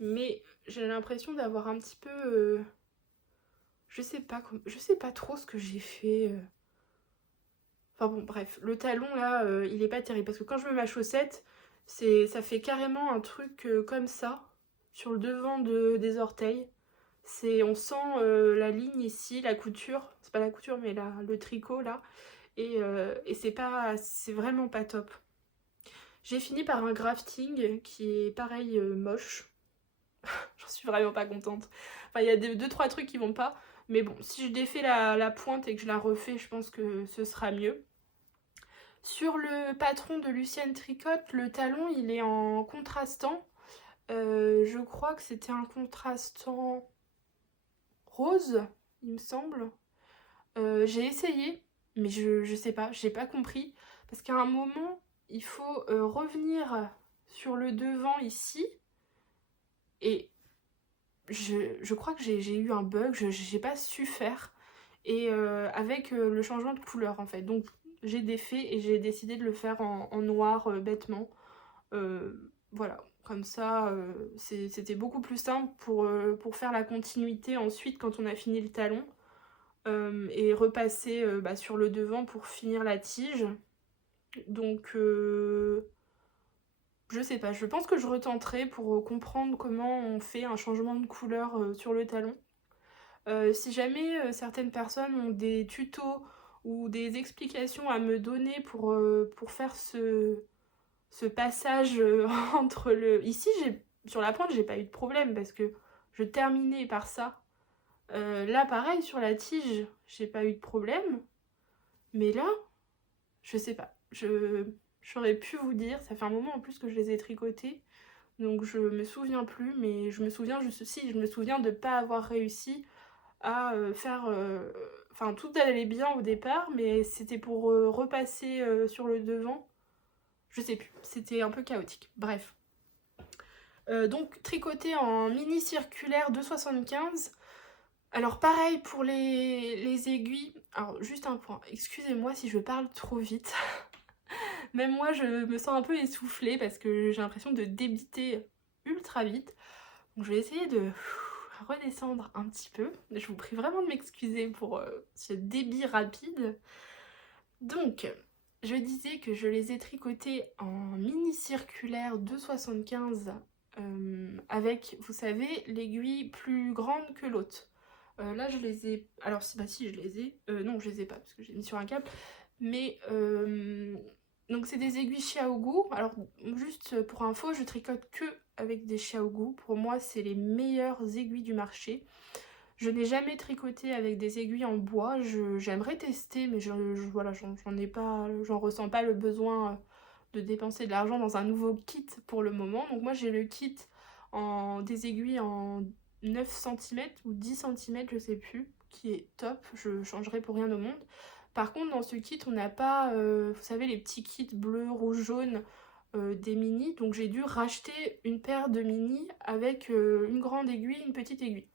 mais j'ai l'impression d'avoir un petit peu je sais pas trop ce que j'ai fait. Enfin bon, bref, le talon là, il est pas terrible parce que quand je mets ma chaussette, ça fait carrément un truc comme ça sur le devant des orteils. On sent la ligne ici, la couture, c'est pas la couture mais le tricot là, et c'est vraiment pas top. J'ai fini par un grafting qui est pareil moche. J'en suis vraiment pas contente. Enfin, il y a deux trois trucs qui vont pas, mais bon, si je défais la pointe et que je la refais, je pense que ce sera mieux. Sur le patron de Lucienne Tricotte, le talon il est en contrastant. Je crois que c'était un contrastant rose, il me semble. J'ai essayé, mais je sais pas, j'ai pas compris. Parce qu'à un moment, il faut revenir sur le devant ici. Et je crois que j'ai eu un bug, j'ai pas su faire. Et avec le changement de couleur en fait. Donc j'ai défait et j'ai décidé de le faire en noir bêtement. Voilà, comme ça c'était beaucoup plus simple pour faire la continuité ensuite quand on a fini le talon. Et repasser sur le devant pour finir la tige. Donc je sais pas, je pense que je retenterai pour comprendre comment on fait un changement de couleur sur le talon. Si jamais certaines personnes ont des tutos ou des explications à me donner pour faire ce passage entre le... Ici, sur la pointe, j'ai pas eu de problème parce que je terminais par ça. Là, pareil, sur la tige, j'ai pas eu de problème. Mais là, je sais pas. J'aurais pu vous dire, ça fait un moment en plus que je les ai tricotés. Donc je me souviens plus, mais je me souviens je me souviens de pas avoir réussi à faire... Enfin, tout allait bien au départ, mais c'était pour repasser sur le devant. Je sais plus, c'était un peu chaotique. Bref. Donc tricoté en mini circulaire 2,75. Alors pareil pour les aiguilles. Alors juste un point, excusez-moi si je parle trop vite. Même moi je me sens un peu essoufflée parce que j'ai l'impression de débiter ultra vite. Donc je vais essayer de redescendre un petit peu. Je vous prie vraiment de m'excuser pour ce débit rapide. Donc je disais que je les ai tricotés en mini circulaire 2,75 avec, vous savez, l'aiguille plus grande que l'autre. Là je les ai... Alors bah si je les ai... non je les ai pas parce que j'ai mis sur un câble. Mais donc c'est des aiguilles Xiaogu. Alors juste pour info, je tricote que avec des Xiaogu. Pour moi c'est les meilleures aiguilles du marché. Je n'ai jamais tricoté avec des aiguilles en bois. J'aimerais tester mais voilà, j'en ressens pas le besoin de dépenser de l'argent dans un nouveau kit pour le moment. Donc moi j'ai le kit des aiguilles en 9 cm ou 10 cm, je sais plus, qui est top. Je changerai pour rien au monde. Par contre, dans ce kit, on n'a pas, vous savez, les petits kits bleu, rouge, jaune des mini. Donc j'ai dû racheter une paire de mini avec une grande aiguille, une petite aiguille.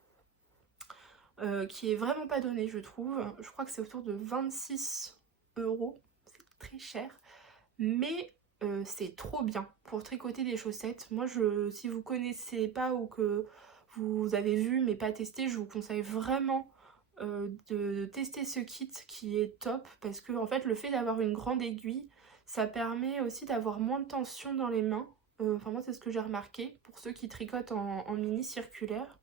Qui est vraiment pas donnée, je trouve. Je crois que c'est autour de 26 €. C'est très cher. Mais c'est trop bien pour tricoter des chaussettes. Moi, si vous connaissez pas ou que vous avez vu mais pas testé, je vous conseille vraiment de tester ce kit qui est top parce que en fait le fait d'avoir une grande aiguille ça permet aussi d'avoir moins de tension dans les mains. Enfin moi c'est ce que j'ai remarqué pour ceux qui tricotent en mini circulaire.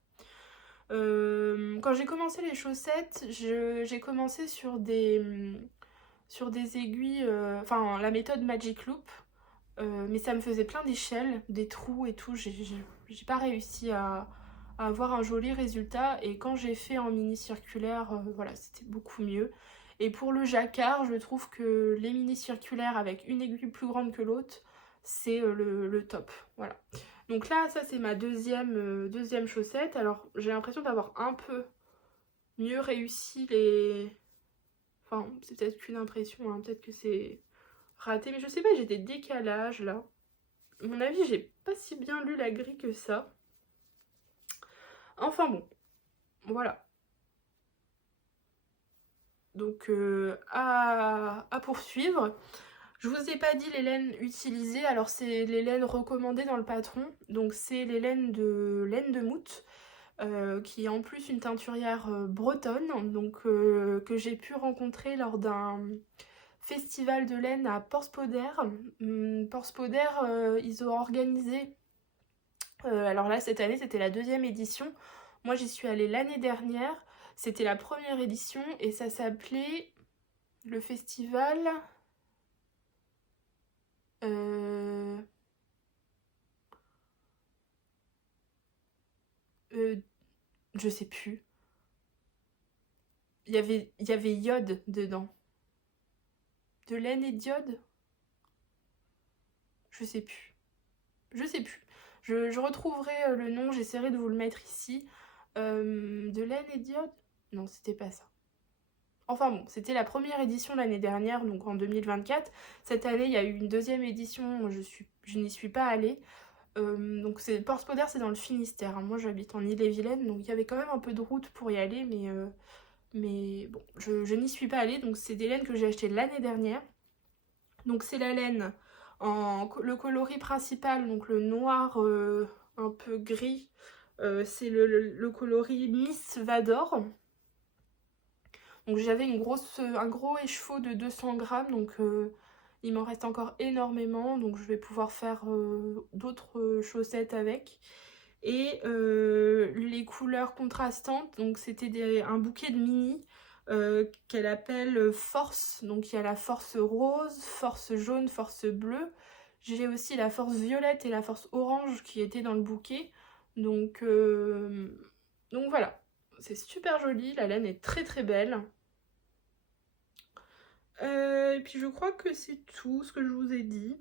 Quand j'ai commencé les chaussettes, j'ai commencé sur des sur des aiguilles, enfin la méthode Magic Loop, mais ça me faisait plein d'échelles, des trous et tout, j'ai pas réussi à avoir un joli résultat, et quand j'ai fait en mini circulaire, voilà, c'était beaucoup mieux. Et pour le jacquard, je trouve que les mini circulaires avec une aiguille plus grande que l'autre, c'est le top, voilà. Donc là, ça c'est ma deuxième chaussette. Alors j'ai l'impression d'avoir un peu mieux réussi les... Enfin, c'est peut-être qu'une impression, hein, peut-être que c'est raté, mais je sais pas, j'ai des décalages là. À mon avis, j'ai pas si bien lu la grille que ça. Enfin bon, voilà. Donc à poursuivre. Je vous ai pas dit les laines utilisées, alors c'est les laines recommandées dans le patron. Donc c'est les laine de Mout, qui est en plus une teinturière bretonne, donc que j'ai pu rencontrer lors d'un festival de laine à Porspoder. Porspoder, ils ont organisé, alors là cette année c'était la deuxième édition, moi j'y suis allée l'année dernière, c'était la première édition et ça s'appelait le festival... je sais plus. Il y avait iode dedans. De laine et d'iode? Je sais plus. Je sais plus. Je retrouverai le nom, j'essaierai de vous le mettre ici. De laine et d'iode? Non, c'était pas ça. Enfin bon, c'était la première édition l'année dernière, donc en 2024. Cette année, il y a eu une deuxième édition, je n'y suis pas allée. Donc Porspoder, c'est dans le Finistère, hein. Moi j'habite en Ille-et-Vilaine, donc il y avait quand même un peu de route pour y aller, mais bon, je n'y suis pas allée. Donc c'est des laines que j'ai achetées l'année dernière. Donc c'est la laine le coloris principal, donc le noir un peu gris, c'est le coloris Miss Vador. Donc j'avais un gros écheveau de 200 grammes, donc il m'en reste encore énormément, donc je vais pouvoir faire d'autres chaussettes avec. Et les couleurs contrastantes, donc c'était un bouquet de mini qu'elle appelle Force. Donc il y a la Force rose, Force jaune, Force bleue. J'ai aussi la Force violette et la Force orange qui étaient dans le bouquet. Donc voilà, c'est super joli, la laine est très très belle. Et puis je crois que c'est tout ce que je vous ai dit.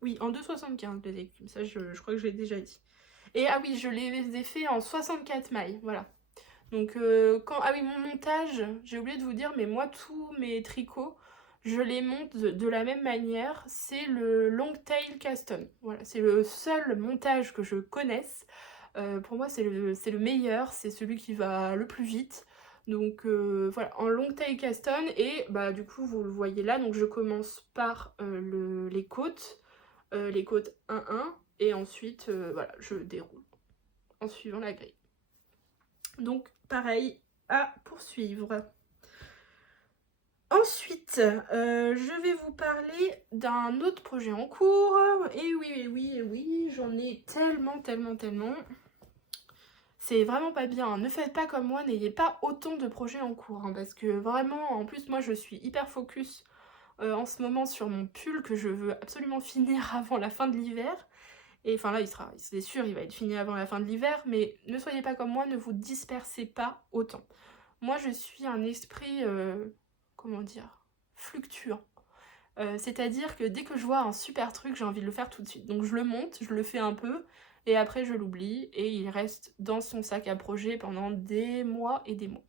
Oui, en 2,75 les écumes, ça je crois que je l'ai déjà dit. Et ah oui, je les ai fait en 64 mailles, voilà. Donc ah oui, mon montage, j'ai oublié de vous dire, mais moi tous mes tricots, je les monte de la même manière, c'est le long tail cast on. Voilà, c'est le seul montage que je connaisse. Pour moi c'est le meilleur, c'est celui qui va le plus vite. Donc voilà, en long tail cast on, et bah du coup vous le voyez là, donc je commence par les côtes 1-1, et ensuite voilà, je déroule en suivant la grille. Donc pareil, à poursuivre. Ensuite, je vais vous parler d'un autre projet en cours. Et oui, j'en ai tellement. C'est vraiment pas bien, hein. Ne faites pas comme moi, n'ayez pas autant de projets en cours, hein, parce que vraiment, en plus moi je suis hyper focus en ce moment sur mon pull que je veux absolument finir avant la fin de l'hiver. Et enfin là, c'est sûr, il va être fini avant la fin de l'hiver, mais ne soyez pas comme moi, ne vous dispersez pas autant. Moi, je suis un esprit, comment dire, fluctuant. C'est-à-dire que dès que je vois un super truc, j'ai envie de le faire tout de suite. Donc je le monte, je le fais un peu, et après je l'oublie, et il reste dans son sac à projet pendant des mois et des mois.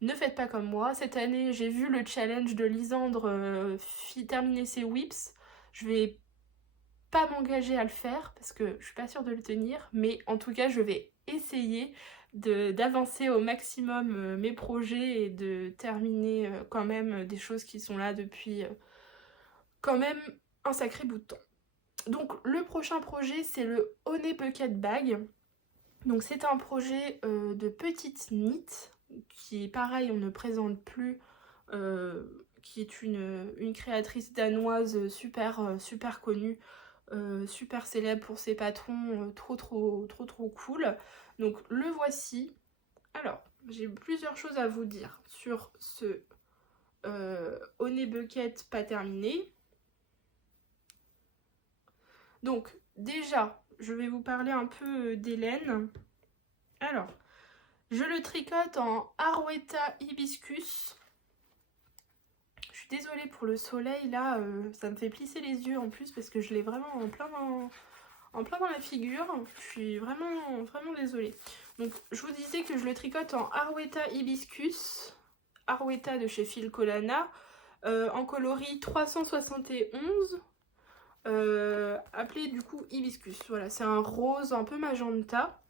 Ne faites pas comme moi. Cette année, j'ai vu le challenge de Lisandre terminer ses whips. Je vais pas m'engager à le faire parce que je suis pas sûre de le tenir, mais en tout cas je vais essayer d'avancer au maximum mes projets et de terminer quand même des choses qui sont là depuis quand même un sacré bout de temps. Donc le prochain projet, c'est le Honey Bucket Bag. Donc c'est un projet de petite knit qui, pareil, on ne présente plus, qui est une créatrice danoise super connue, super célèbre pour ses patrons, trop cool. Donc le voici. Alors, j'ai plusieurs choses à vous dire sur ce Honey Bucket pas terminé. Donc déjà, je vais vous parler un peu des laines. Alors, je le tricote en Harwetta Hibiscus. Je suis désolée pour le soleil, là, ça me fait plisser les yeux en plus parce que je l'ai vraiment en plein dans la figure. Je suis vraiment, vraiment désolée. Donc, je vous disais que je le tricote en Harwetta Hibiscus. Harwetta de chez Phil Colana. En coloris 371. Appelé du coup Hibiscus. Voilà, c'est un rose un peu magenta.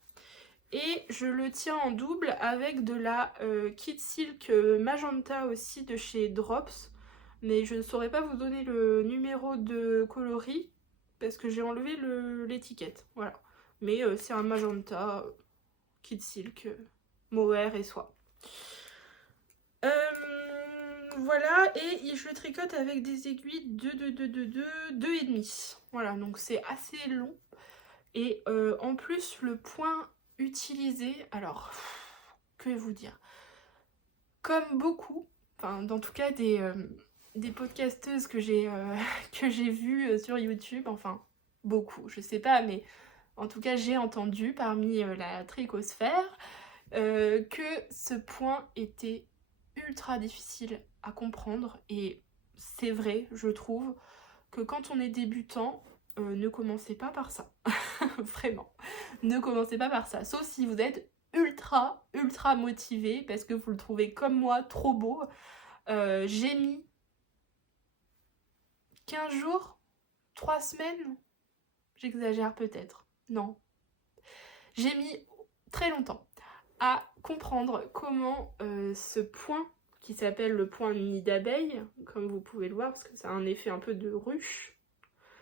Et je le tiens en double avec de la Kid Silk magenta aussi de chez Drops. Mais je ne saurais pas vous donner le numéro de coloris parce que j'ai enlevé l'étiquette. Voilà. Mais c'est un magenta Kid Silk mohair et soie. Voilà, et je le tricote avec des aiguilles de 2,5. Voilà, donc c'est assez long. Et en plus, le point utilisé, alors, que vous dire? Comme beaucoup, enfin, dans tout cas des podcasteuses que j'ai vues sur YouTube, enfin, beaucoup, je sais pas, mais en tout cas, j'ai entendu parmi la tricosphère que ce point était ultra difficile à comprendre et c'est vrai, je trouve, que quand on est débutant, ne commencez pas par ça. Vraiment, ne commencez pas par ça. Sauf si vous êtes ultra, ultra motivé parce que vous le trouvez comme moi trop beau. J'ai mis 15 jours, 3 semaines, j'exagère peut-être. Non. J'ai mis très longtemps à comprendre comment ce point qui s'appelle le point nid d'abeille, comme vous pouvez le voir, parce que ça a un effet un peu de ruche.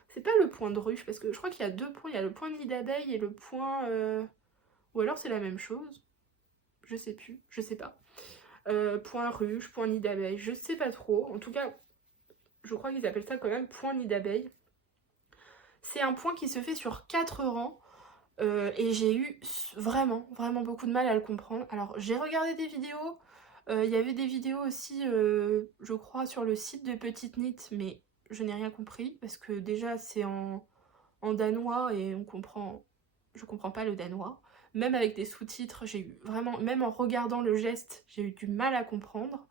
C'est pas le point de ruche, parce que je crois qu'il y a deux points, il y a le point nid d'abeille et le point... Ou alors c'est la même chose, je sais plus, je sais pas. Point ruche, point nid d'abeille, je sais pas trop. En tout cas, je crois qu'ils appellent ça quand même point nid d'abeille. C'est un point qui se fait sur 4 rangs. Et j'ai eu vraiment, vraiment beaucoup de mal à le comprendre. Alors, j'ai regardé des vidéos. Il y avait des vidéos aussi, je crois, sur le site de Petite Knit, mais je n'ai rien compris. Parce que déjà, c'est en danois et je comprends pas le danois. Même avec des sous-titres, j'ai eu vraiment, même en regardant le geste, j'ai eu du mal à comprendre.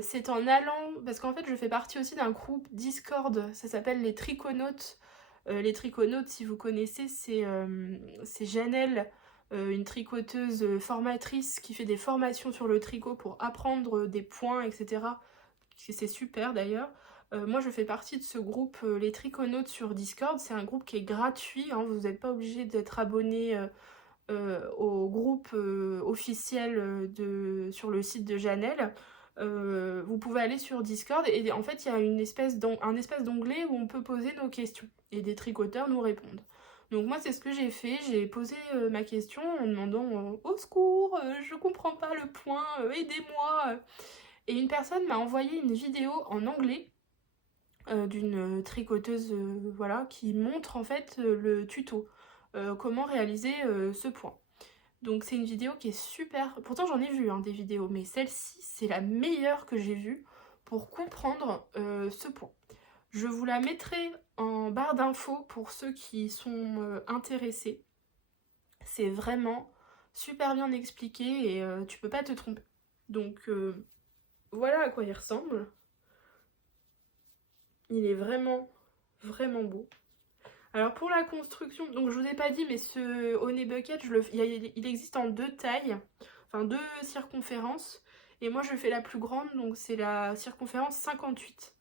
C'est en allant, parce qu'en fait je fais partie aussi d'un groupe Discord, ça s'appelle les Triconautes. Les Triconautes, si vous connaissez, c'est Janelle, une tricoteuse formatrice qui fait des formations sur le tricot pour apprendre des points, etc. C'est super d'ailleurs. Moi je fais partie de ce groupe les Triconautes sur Discord, c'est un groupe qui est gratuit, hein, vous n'êtes pas obligé d'être abonné au groupe officiel sur le site de Janelle. Vous pouvez aller sur Discord et en fait il y a un espèce d'onglet où on peut poser nos questions et des tricoteurs nous répondent. Donc moi c'est ce que j'ai fait, j'ai posé ma question en demandant au secours, je comprends pas le point, aidez-moi. Et une personne m'a envoyé une vidéo en anglais d'une tricoteuse voilà, qui montre en fait le tuto, comment réaliser ce point. Donc c'est une vidéo qui est super, pourtant j'en ai vu hein, des vidéos, mais celle-ci c'est la meilleure que j'ai vue pour comprendre ce point. Je vous la mettrai en barre d'infos pour ceux qui sont intéressés. C'est vraiment super bien expliqué et tu peux pas te tromper. Donc voilà à quoi il ressemble. Il est vraiment, vraiment beau. Alors pour la construction, donc je vous ai pas dit, mais ce Honey Bucket, il existe en 2 tailles, enfin 2 circonférences. Et moi je fais la plus grande, donc c'est la circonférence 58.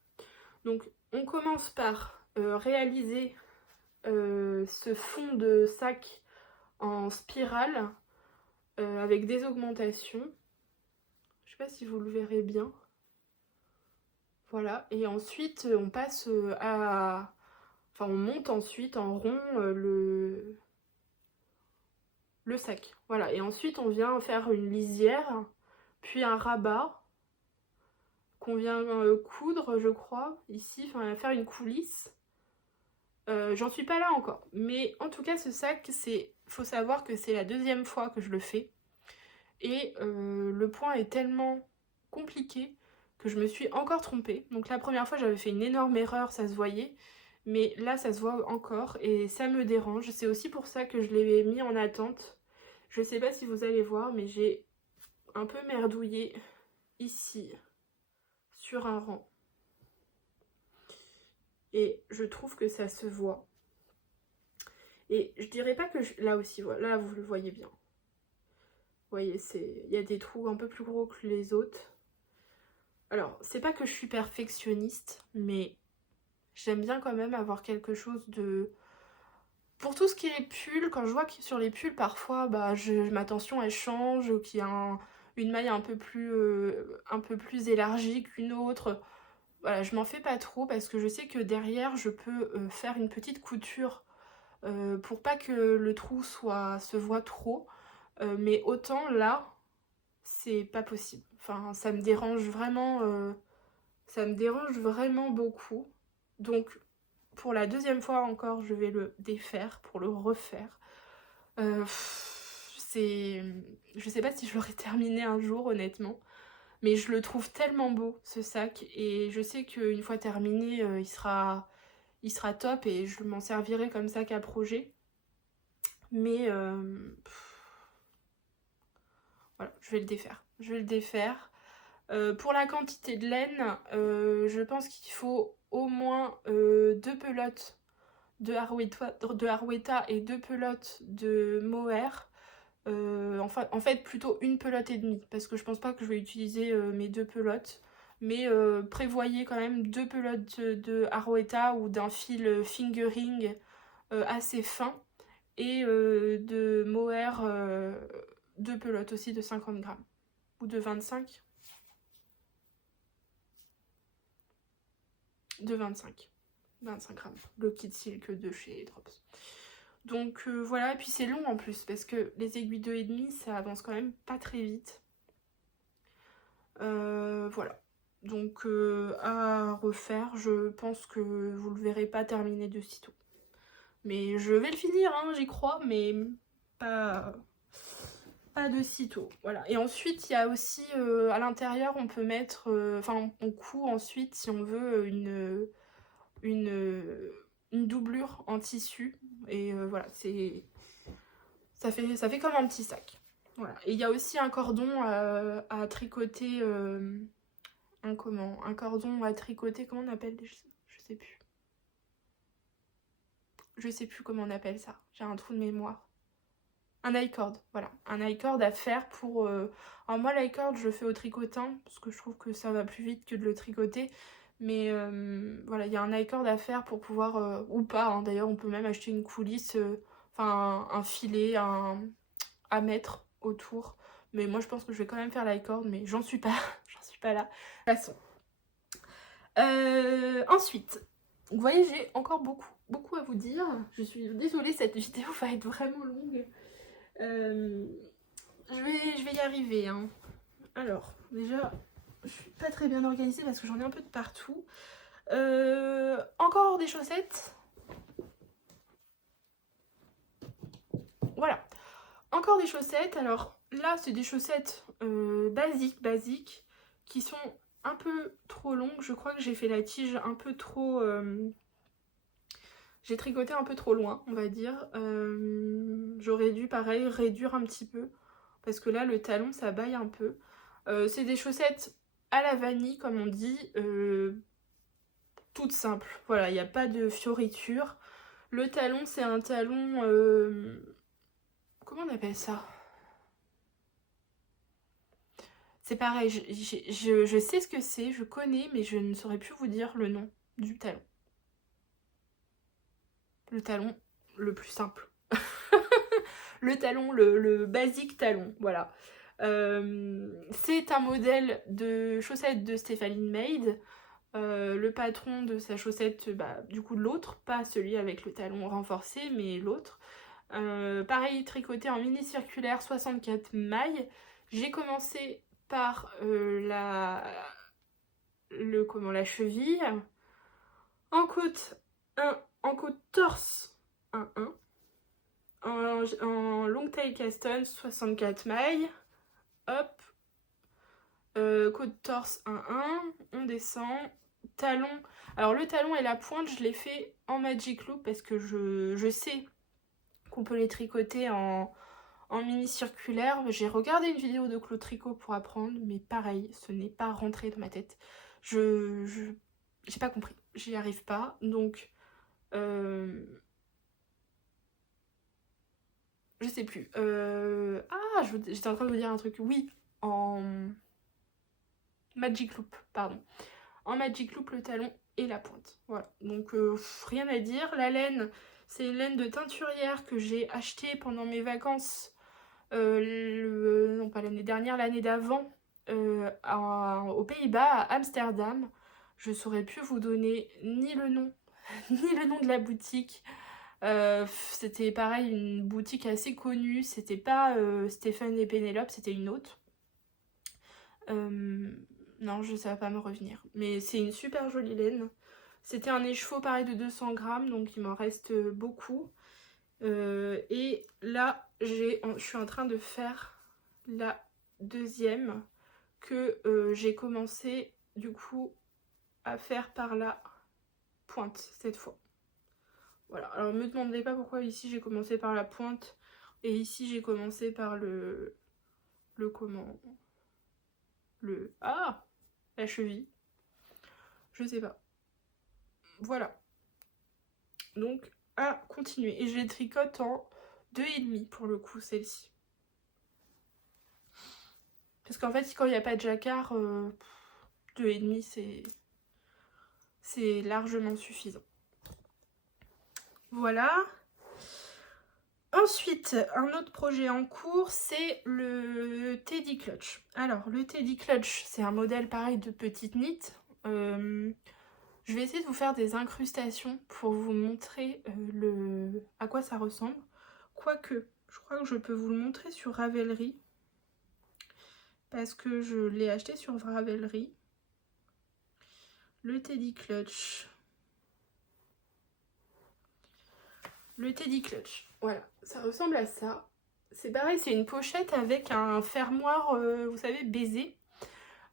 Donc on commence par réaliser ce fond de sac en spirale avec des augmentations. Je sais pas si vous le verrez bien. Voilà, et ensuite on passe à... Enfin, on monte ensuite en rond le sac. Voilà, et ensuite on vient faire une lisière, puis un rabat qu'on vient coudre, je crois, ici, enfin faire une coulisse. J'en suis pas là encore, mais en tout cas ce sac, faut savoir que c'est la 2e fois que je le fais. Et le point est tellement compliqué que je me suis encore trompée. Donc la première fois j'avais fait une énorme erreur, ça se voyait, mais là ça se voit encore et ça me dérange. C'est aussi pour ça que je l'ai mis en attente. Je sais pas si vous allez voir, mais j'ai un peu merdouillé ici sur un rang. Et je trouve que ça se voit. Et je dirais pas que là aussi, voilà, là vous le voyez bien. Vous voyez, il y a des trous un peu plus gros que les autres. Alors, c'est pas que je suis perfectionniste, mais j'aime bien quand même avoir quelque chose de... Pour tout ce qui est pull, quand je vois que sur les pulls, parfois, bah, ma tension elle change, ou qu'il y a une maille un peu plus élargie qu'une autre. Voilà, je m'en fais pas trop parce que je sais que derrière, je peux faire une petite couture pour pas que le trou se voit trop. Mais autant là, c'est pas possible. Enfin, ça me dérange vraiment beaucoup. Donc, pour la deuxième fois encore, je vais le défaire pour le refaire. Je sais pas si je l'aurais terminé un jour, honnêtement. Mais je le trouve tellement beau, ce sac. Et je sais qu'une fois terminé, il sera top et je m'en servirai comme sac à projet. Mais voilà, je vais le défaire. Je vais le défaire. Pour la quantité de laine, je pense qu'il faut au moins 2 pelotes de Harwetta et 2 pelotes de mohair. En fait, plutôt une pelote et demie, parce que je pense pas que je vais utiliser mes 2 pelotes. Mais prévoyez quand même 2 pelotes de Harwetta ou d'un fil fingering assez fin. Et de mohair, 2 pelotes aussi de 50 grammes. Ou de 25. De 25 grammes. Le kit silk de chez Drops. Donc voilà, et puis c'est long en plus, parce que les aiguilles 2,5, ça avance quand même pas très vite. Voilà. Donc à refaire, je pense que vous le verrez pas terminer de sitôt. Mais je vais le finir, hein, j'y crois, mais pas de sitôt. Voilà. Et ensuite, il y a aussi à l'intérieur, on peut mettre, enfin, on coud ensuite si on veut une doublure en tissu. Et voilà, ça fait comme un petit sac. Voilà. Et il y a aussi un cordon à tricoter. Un cordon à tricoter, comment on appelle? Je sais plus. Je sais plus comment on appelle ça. J'ai un trou de mémoire. Un i-cord, voilà. Un i-cord à faire pour... Alors moi, l'i-cord, je le fais au tricotin, parce que je trouve que ça va plus vite que de le tricoter. Mais voilà, il y a un i-cord à faire pour pouvoir... ou pas, hein. D'ailleurs, on peut même acheter une coulisse, enfin un filet à mettre autour. Mais moi, je pense que je vais quand même faire l'i-cord, mais j'en suis pas, j'en suis pas là. Passons. Ensuite, vous voyez, j'ai encore beaucoup à vous dire. Je suis désolée, cette vidéo va être vraiment longue. Je vais y arriver, hein. Alors, déjà, je suis pas très bien organisée parce que j'en ai un peu de partout. Encore des chaussettes. Voilà. Encore des chaussettes. Alors là, c'est des chaussettes basiques qui sont un peu trop longues. Je crois que j'ai fait la tige un peu trop... J'ai tricoté un peu trop loin, on va dire. J'aurais dû, pareil, réduire un petit peu. Parce que là, le talon, ça baille un peu. C'est des chaussettes à la vanille, comme on dit. Toutes simples. Voilà, il n'y a pas de fioriture. Le talon, c'est un talon... comment on appelle ça? C'est pareil, je sais ce que c'est, je connais, mais je ne saurais plus vous dire le nom du talon. Le talon le plus simple. Le talon, le basique talon, voilà. C'est un modèle de chaussette de Stephanie Maid. Le patron de sa chaussette, bah, du coup l'autre, pas celui avec le talon renforcé, mais l'autre. Pareil, tricoté en mini circulaire, 64 mailles. J'ai commencé par la cheville. En côte, en côte torse, 1. En long tail caston, 64 mailles. Hop. côte torse 1-1, on descend, talon. Alors le talon et la pointe, je l'ai fait en Magic Loop parce que je sais qu'on peut les tricoter en mini circulaire. J'ai regardé une vidéo de Claude Tricot pour apprendre, mais pareil, ce n'est pas rentré dans ma tête. J'ai pas compris, j'y arrive pas, donc je sais plus. Ah, j'étais en train de vous dire un truc. Oui, en Magic Loop, pardon. En Magic Loop, le talon et la pointe. Voilà, donc rien à dire. La laine, c'est une laine de teinturière que j'ai achetée pendant mes vacances. Non, pas l'année dernière, l'année d'avant, aux Pays-Bas, à Amsterdam. Je saurais plus vous donner ni le nom, ni le nom de la boutique. C'était pareil, une boutique assez connue. C'était pas Stéphane et Pénélope, c'était une autre. Non, ça va pas me revenir. Mais c'est une super jolie laine. C'était un écheveau pareil de 200 grammes, donc il m'en reste beaucoup. Et là, je suis en train de faire la deuxième que j'ai commencé du coup à faire par la pointe cette fois. Voilà, alors me demandez pas pourquoi ici j'ai commencé par la pointe et ici j'ai commencé par la cheville. Je sais pas. Voilà. Donc à continuer. Et je les tricote en 2,5 pour le coup, celle-ci. Parce qu'en fait, quand il n'y a pas de jacquard, 2,5 c'est largement suffisant. Voilà. Ensuite, un autre projet en cours, c'est le Teddy Clutch. Alors, le Teddy Clutch, c'est un modèle pareil de petite knit. Je vais essayer de vous faire des incrustations pour vous montrer à quoi ça ressemble. Quoique, je crois que je peux vous le montrer sur Ravelry. Parce que je l'ai acheté sur Ravelry. Le Teddy Clutch. Le Teddy Clutch. Voilà, ça ressemble à ça. C'est pareil, c'est une pochette avec un fermoir, vous savez, baiser.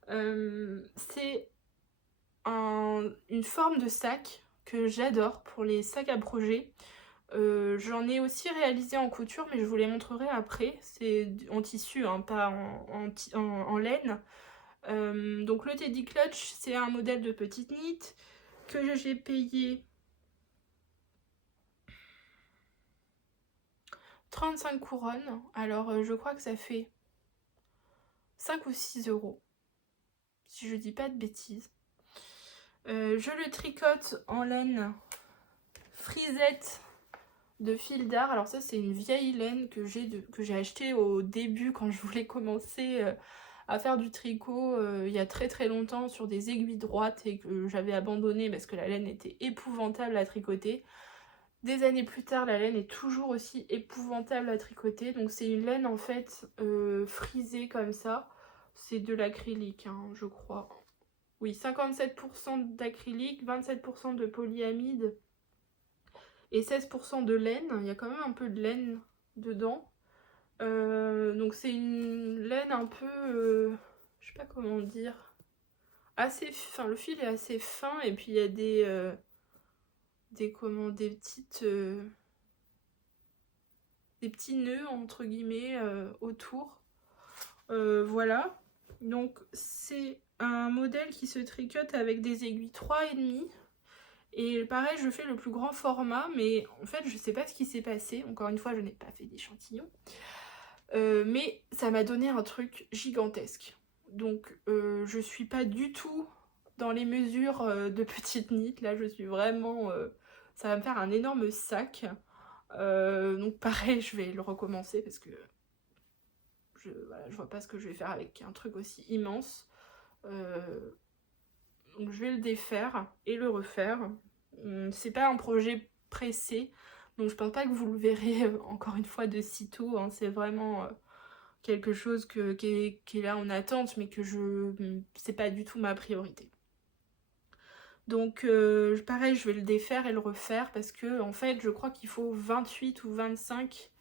C'est une forme de sac que j'adore pour les sacs à projet. J'en ai aussi réalisé en couture, mais je vous les montrerai après. C'est en tissu, hein, pas en laine. Donc le Teddy Clutch, c'est un modèle de petite knit que j'ai payé 35 couronnes. Alors je crois que ça fait 5 ou 6 euros, si je dis pas de bêtises. Je le tricote en laine frisette de fil d'art. Alors ça, c'est une vieille laine que j'ai achetée au début quand je voulais commencer à faire du tricot il y a très très longtemps sur des aiguilles droites et que j'avais abandonné parce que la laine était épouvantable à tricoter. Des années plus tard, la laine est toujours aussi épouvantable à tricoter. Donc c'est une laine en fait frisée comme ça. C'est de l'acrylique, hein, je crois. Oui, 57% d'acrylique, 27% de polyamide et 16% de laine. Il y a quand même un peu de laine dedans. Donc c'est une laine un peu, je sais pas comment dire, assez fin. Le fil est assez fin et puis il y a des petits nœuds entre guillemets autour. Voilà. Donc c'est un modèle qui se tricote avec des aiguilles 3,5. Et pareil, je fais le plus grand format, mais en fait, je sais pas ce qui s'est passé. Encore une fois, je n'ai pas fait d'échantillon. Mais ça m'a donné un truc gigantesque. Donc, je suis pas du tout dans les mesures de petite knit. Là, je suis vraiment... ça va me faire un énorme sac. Donc, pareil, je vais le recommencer parce que je vois pas ce que je vais faire avec un truc aussi immense. Donc, je vais le défaire et le refaire. C'est pas un projet pressé, donc je pense pas que vous le verrez encore une fois de sitôt, hein. C'est vraiment quelque chose qui est là en attente, mais que c'est pas du tout ma priorité. Donc pareil, je vais le défaire et le refaire parce que en fait je crois qu'il faut 28 ou 25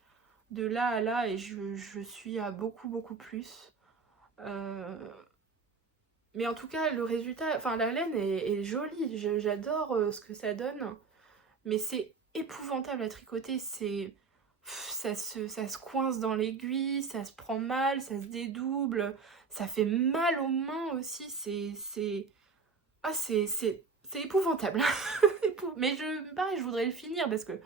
de là à là et je suis à beaucoup plus. Mais en tout cas, le résultat, enfin la laine est jolie, j'adore ce que ça donne, mais c'est épouvantable à tricoter, ça se coince dans l'aiguille, ça se prend mal, ça se dédouble, ça fait mal aux mains aussi, ah c'est épouvantable. Mais pareil, je voudrais le finir parce que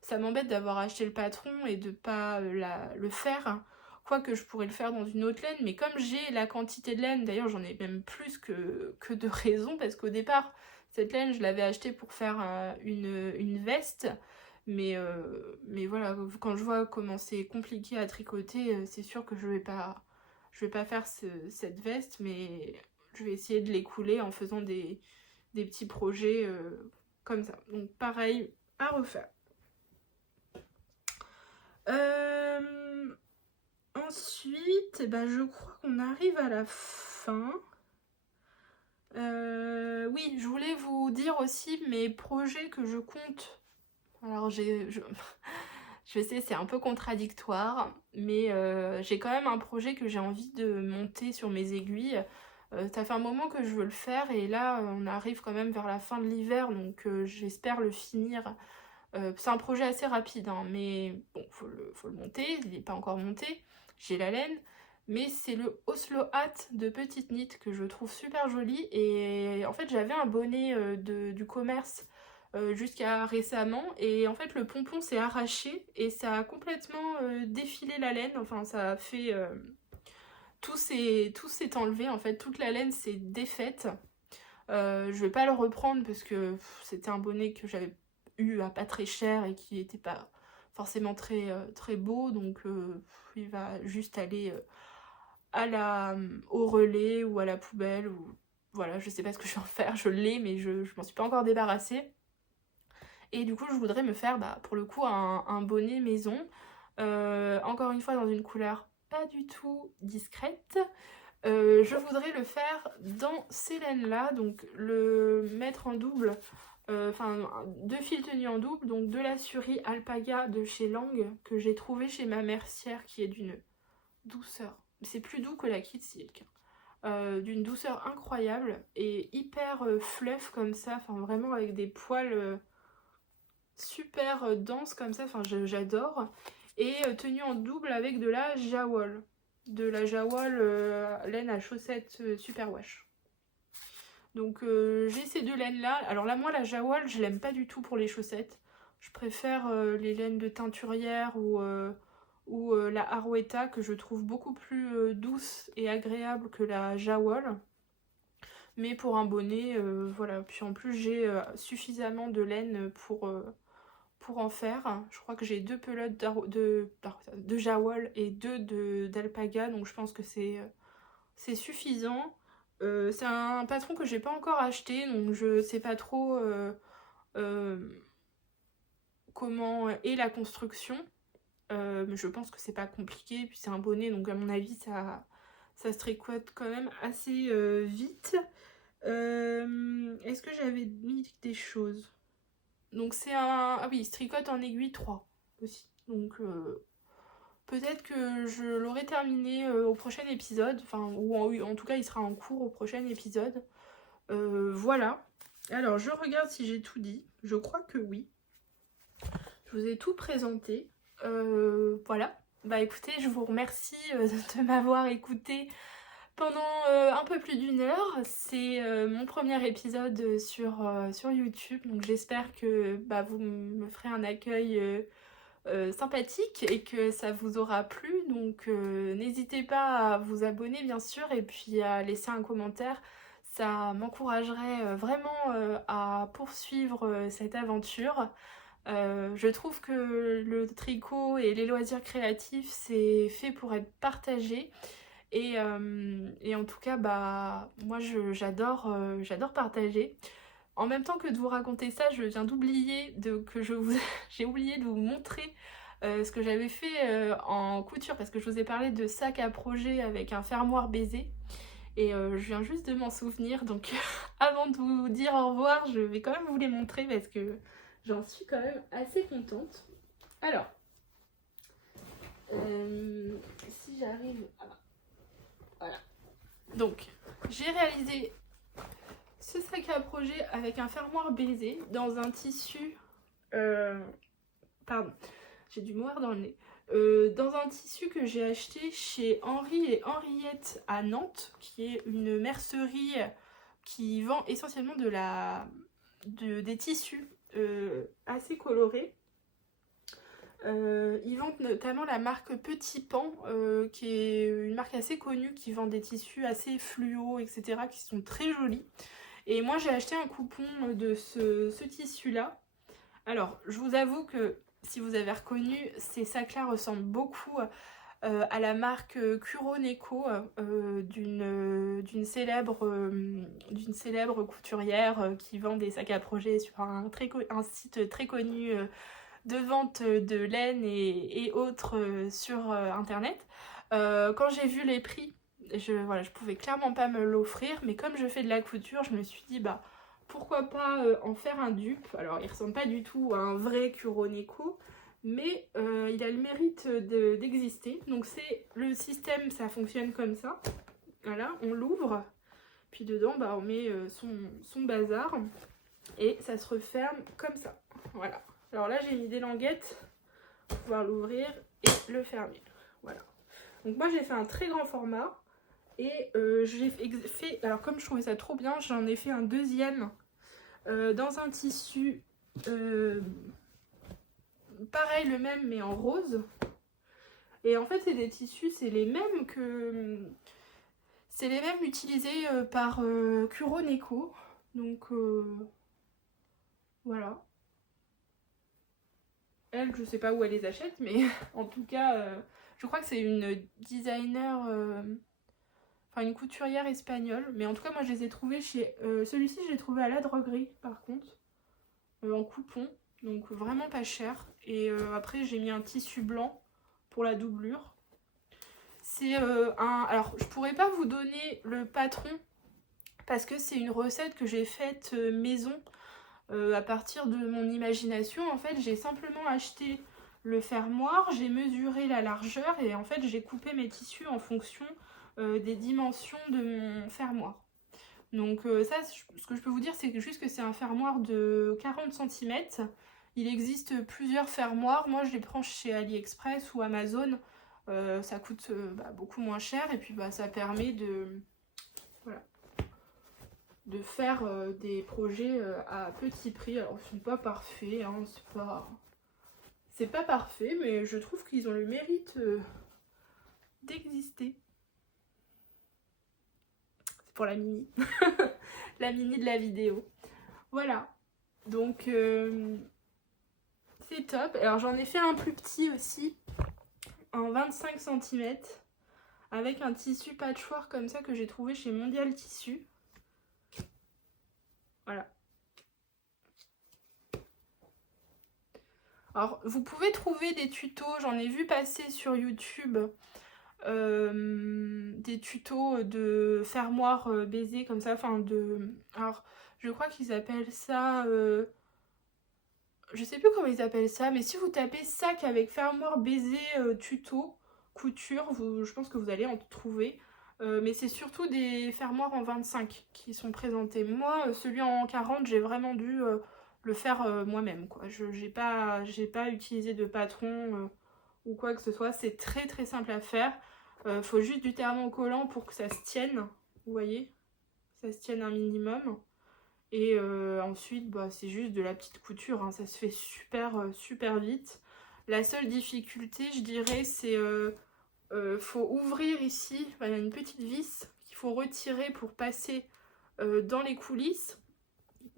ça m'embête d'avoir acheté le patron et de pas le faire. Quoique je pourrais le faire dans une autre laine, mais comme j'ai la quantité de laine, d'ailleurs j'en ai même plus que de raison, parce qu'au départ, cette laine, je l'avais achetée pour faire une veste, mais voilà, quand je vois comment c'est compliqué à tricoter, c'est sûr que je vais pas faire cette veste, mais je vais essayer de l'écouler en faisant des petits projets comme ça. Donc pareil, à refaire. Ensuite, je crois qu'on arrive à la fin. Oui, je voulais vous dire aussi mes projets que je compte. Alors je sais, c'est un peu contradictoire, mais j'ai quand même un projet que j'ai envie de monter sur mes aiguilles. Ça fait un moment que je veux le faire et là on arrive quand même vers la fin de l'hiver, donc j'espère le finir. C'est un projet assez rapide, hein, mais bon, faut le monter, il n'est pas encore monté, j'ai la laine, mais c'est le Oslo Hat de Petite Knit que je trouve super joli, et en fait j'avais un bonnet du commerce jusqu'à récemment, et en fait le pompon s'est arraché, et ça a complètement défilé la laine, enfin ça a fait... tout s'est enlevé, en fait, toute la laine s'est défaite. Je vais pas le reprendre parce que c'était un bonnet que j'avais eu à pas très cher et qui était pas forcément très beau, donc il va juste aller au relais ou à la poubelle, ou voilà, je sais pas ce que je vais en faire, je l'ai mais je m'en suis pas encore débarrassée. Et du coup je voudrais me faire pour le coup un bonnet maison, encore une fois dans une couleur pas du tout discrète. Je voudrais le faire dans ces laines là, donc le mettre en double, enfin 2 fils tenus en double, donc de la Suri Alpaga de chez Lang que j'ai trouvé chez ma mercière, qui est d'une douceur, c'est plus doux que la Kid Silk, d'une douceur incroyable et hyper fluff comme ça, enfin vraiment avec des poils super denses comme ça, enfin j'adore. Et tenu en double avec de la Jawol, laine à chaussettes superwash. Donc j'ai ces deux laines là. Alors là, moi la Jawol je l'aime pas du tout pour les chaussettes, je préfère les laines de teinturière ou la Arouetta, que je trouve beaucoup plus douce et agréable que la Jawol. Mais pour un bonnet, voilà. Puis en plus j'ai suffisamment de laine pour en faire. Je crois que j'ai 2 pelotes de Jawol et 2 d'alpaga, donc je pense que c'est suffisant. C'est un patron que j'ai pas encore acheté, donc je sais pas trop comment est la construction. Mais je pense que c'est pas compliqué, puis c'est un bonnet, donc à mon avis ça se tricote quand même assez vite. Est-ce que j'avais mis des choses? Donc c'est un... Ah oui, il se tricote en aiguille 3 aussi. Donc peut-être que je l'aurai terminé au prochain épisode. Enfin, ou en tout cas il sera en cours au prochain épisode. Voilà. Alors je regarde si j'ai tout dit. Je crois que oui. Je vous ai tout présenté. Voilà. Bah écoutez, je vous remercie de m'avoir écouté pendant un peu plus d'1 heure. C'est mon premier épisode sur YouTube, donc j'espère que vous me ferez un accueil sympathique et que ça vous aura plu. Donc n'hésitez pas à vous abonner bien sûr, et puis à laisser un commentaire. Ça m'encouragerait vraiment à poursuivre cette aventure. Je trouve que le tricot et les loisirs créatifs, c'est fait pour être partagé. Et en tout cas, moi j'adore partager. En même temps que de vous raconter ça, je viens d'oublier j'ai oublié de vous montrer ce que j'avais fait en couture, parce que je vous ai parlé de sac à projet avec un fermoir baiser. Et je viens juste de m'en souvenir, donc avant de vous dire au revoir, je vais quand même vous les montrer parce que j'en suis quand même assez contente. Alors, si j'arrive... Voilà. Donc, j'ai réalisé ce sac à projet avec un fermoir baiser dans un tissu... pardon, j'ai du moire dans le nez. Dans un tissu que j'ai acheté chez Henri et Henriette à Nantes, qui est une mercerie qui vend essentiellement des tissus assez colorés. Ils vendent notamment la marque Petit Pan, qui est une marque assez connue qui vend des tissus assez fluo, etc., qui sont très jolis. Et moi j'ai acheté un coupon de ce tissu-là. Alors, je vous avoue que si vous avez reconnu, ces sacs-là ressemblent beaucoup à la marque Kuroneko d'une célèbre couturière qui vend des sacs à projet sur un site très connu de vente de laine et autres sur internet. Quand j'ai vu les prix, je pouvais clairement pas me l'offrir, mais comme je fais de la couture, je me suis dit bah pourquoi pas en faire un dupe. Alors il ressemble pas du tout à un vrai Kuroneko, mais il a le mérite d'exister. Donc c'est le système, ça fonctionne comme ça. Voilà, on l'ouvre, puis dedans bah, on met son bazar et ça se referme comme ça. Voilà. Alors là j'ai mis des languettes pour pouvoir l'ouvrir et le fermer. Voilà. Donc moi j'ai fait un très grand format. Et j'ai fait, alors comme je trouvais ça trop bien, j'en ai fait un deuxième dans un tissu pareil, le même mais en rose. Et en fait c'est des tissus, c'est les mêmes utilisés par Kuroneko. Donc voilà. Elle, je sais pas où elle les achète, mais en tout cas, je crois que c'est une designer... Enfin, une couturière espagnole. Mais en tout cas, moi, je les ai trouvés chez... celui-ci, je l'ai trouvé à la droguerie, par contre. En coupon. Donc, vraiment pas cher. Et après, j'ai mis un tissu blanc pour la doublure. C'est Alors, je pourrais pas vous donner le patron. Parce que c'est une recette que j'ai faite maison. À partir de mon imagination. En fait, j'ai simplement acheté le fermoir. J'ai mesuré la largeur. Et en fait, j'ai coupé mes tissus en fonction... des dimensions de mon fermoir. Donc ça, ce que je peux vous dire, c'est juste que c'est un fermoir de 40 cm. Il existe plusieurs fermoirs. Moi, je les prends chez AliExpress ou Amazon. Ça coûte beaucoup moins cher. Et puis, ça permet voilà, de faire des projets à petit prix. Alors, ils sont pas parfaits. Hein, c'est pas parfait, mais je trouve qu'ils ont le mérite d'exister. Pour la mini. La mini de la vidéo. Voilà. Donc, c'est top. Alors, j'en ai fait un plus petit aussi, en 25 cm, avec un tissu patchwork comme ça que j'ai trouvé chez Mondial Tissu. Voilà. Alors, vous pouvez trouver des tutos, j'en ai vu passer sur YouTube, des tutos de fermoir baiser comme ça, alors je crois qu'ils appellent ça je sais plus comment ils appellent ça, mais si vous tapez sac avec fermoir baiser tuto couture, je pense que vous allez en trouver. Mais c'est surtout des fermoirs en 25 qui sont présentés. Moi celui en 40 j'ai vraiment dû le faire moi-même quoi. J'ai pas utilisé de patron ou quoi que ce soit. C'est très très simple à faire. Faut juste du thermocollant pour que ça se tienne, vous voyez, ça se tienne un minimum. Et ensuite c'est juste de la petite couture, hein. Ça se fait super vite. La seule difficulté je dirais c'est faut ouvrir ici, il y a une petite vis qu'il faut retirer pour passer dans les coulisses.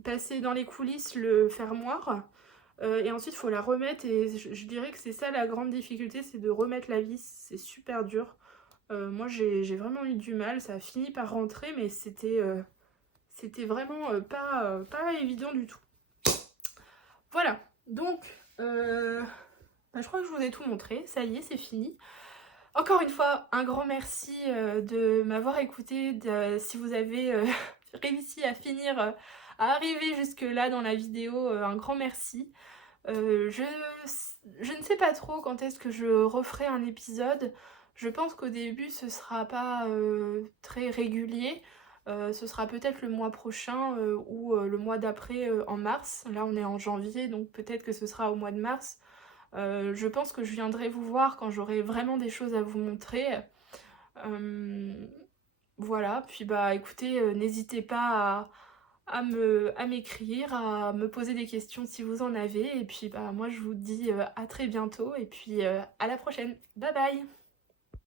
Passer dans les coulisses le fermoir. Et ensuite il faut la remettre et je dirais que c'est ça la grande difficulté, c'est de remettre la vis, c'est super dur. Moi j'ai vraiment eu du mal, ça a fini par rentrer mais c'était vraiment pas évident du tout. Voilà, donc je crois que je vous ai tout montré, ça y est, c'est fini. Encore une fois, un grand merci de m'avoir écouté, si vous avez réussi à finir, à arriver jusque là dans la vidéo, un grand merci. Je ne sais pas trop quand est-ce que je referai un épisode. Je pense qu'au début ce sera pas très régulier. Ce sera peut-être le mois prochain ou le mois d'après en mars. Là on est en janvier donc peut-être que ce sera au mois de mars. Je pense que je viendrai vous voir quand j'aurai vraiment des choses à vous montrer. Euh, voilà, puis bah écoutez, n'hésitez pas à m'écrire, à me poser des questions si vous en avez. Et puis bah moi je vous dis à très bientôt et puis à la prochaine. Bye bye!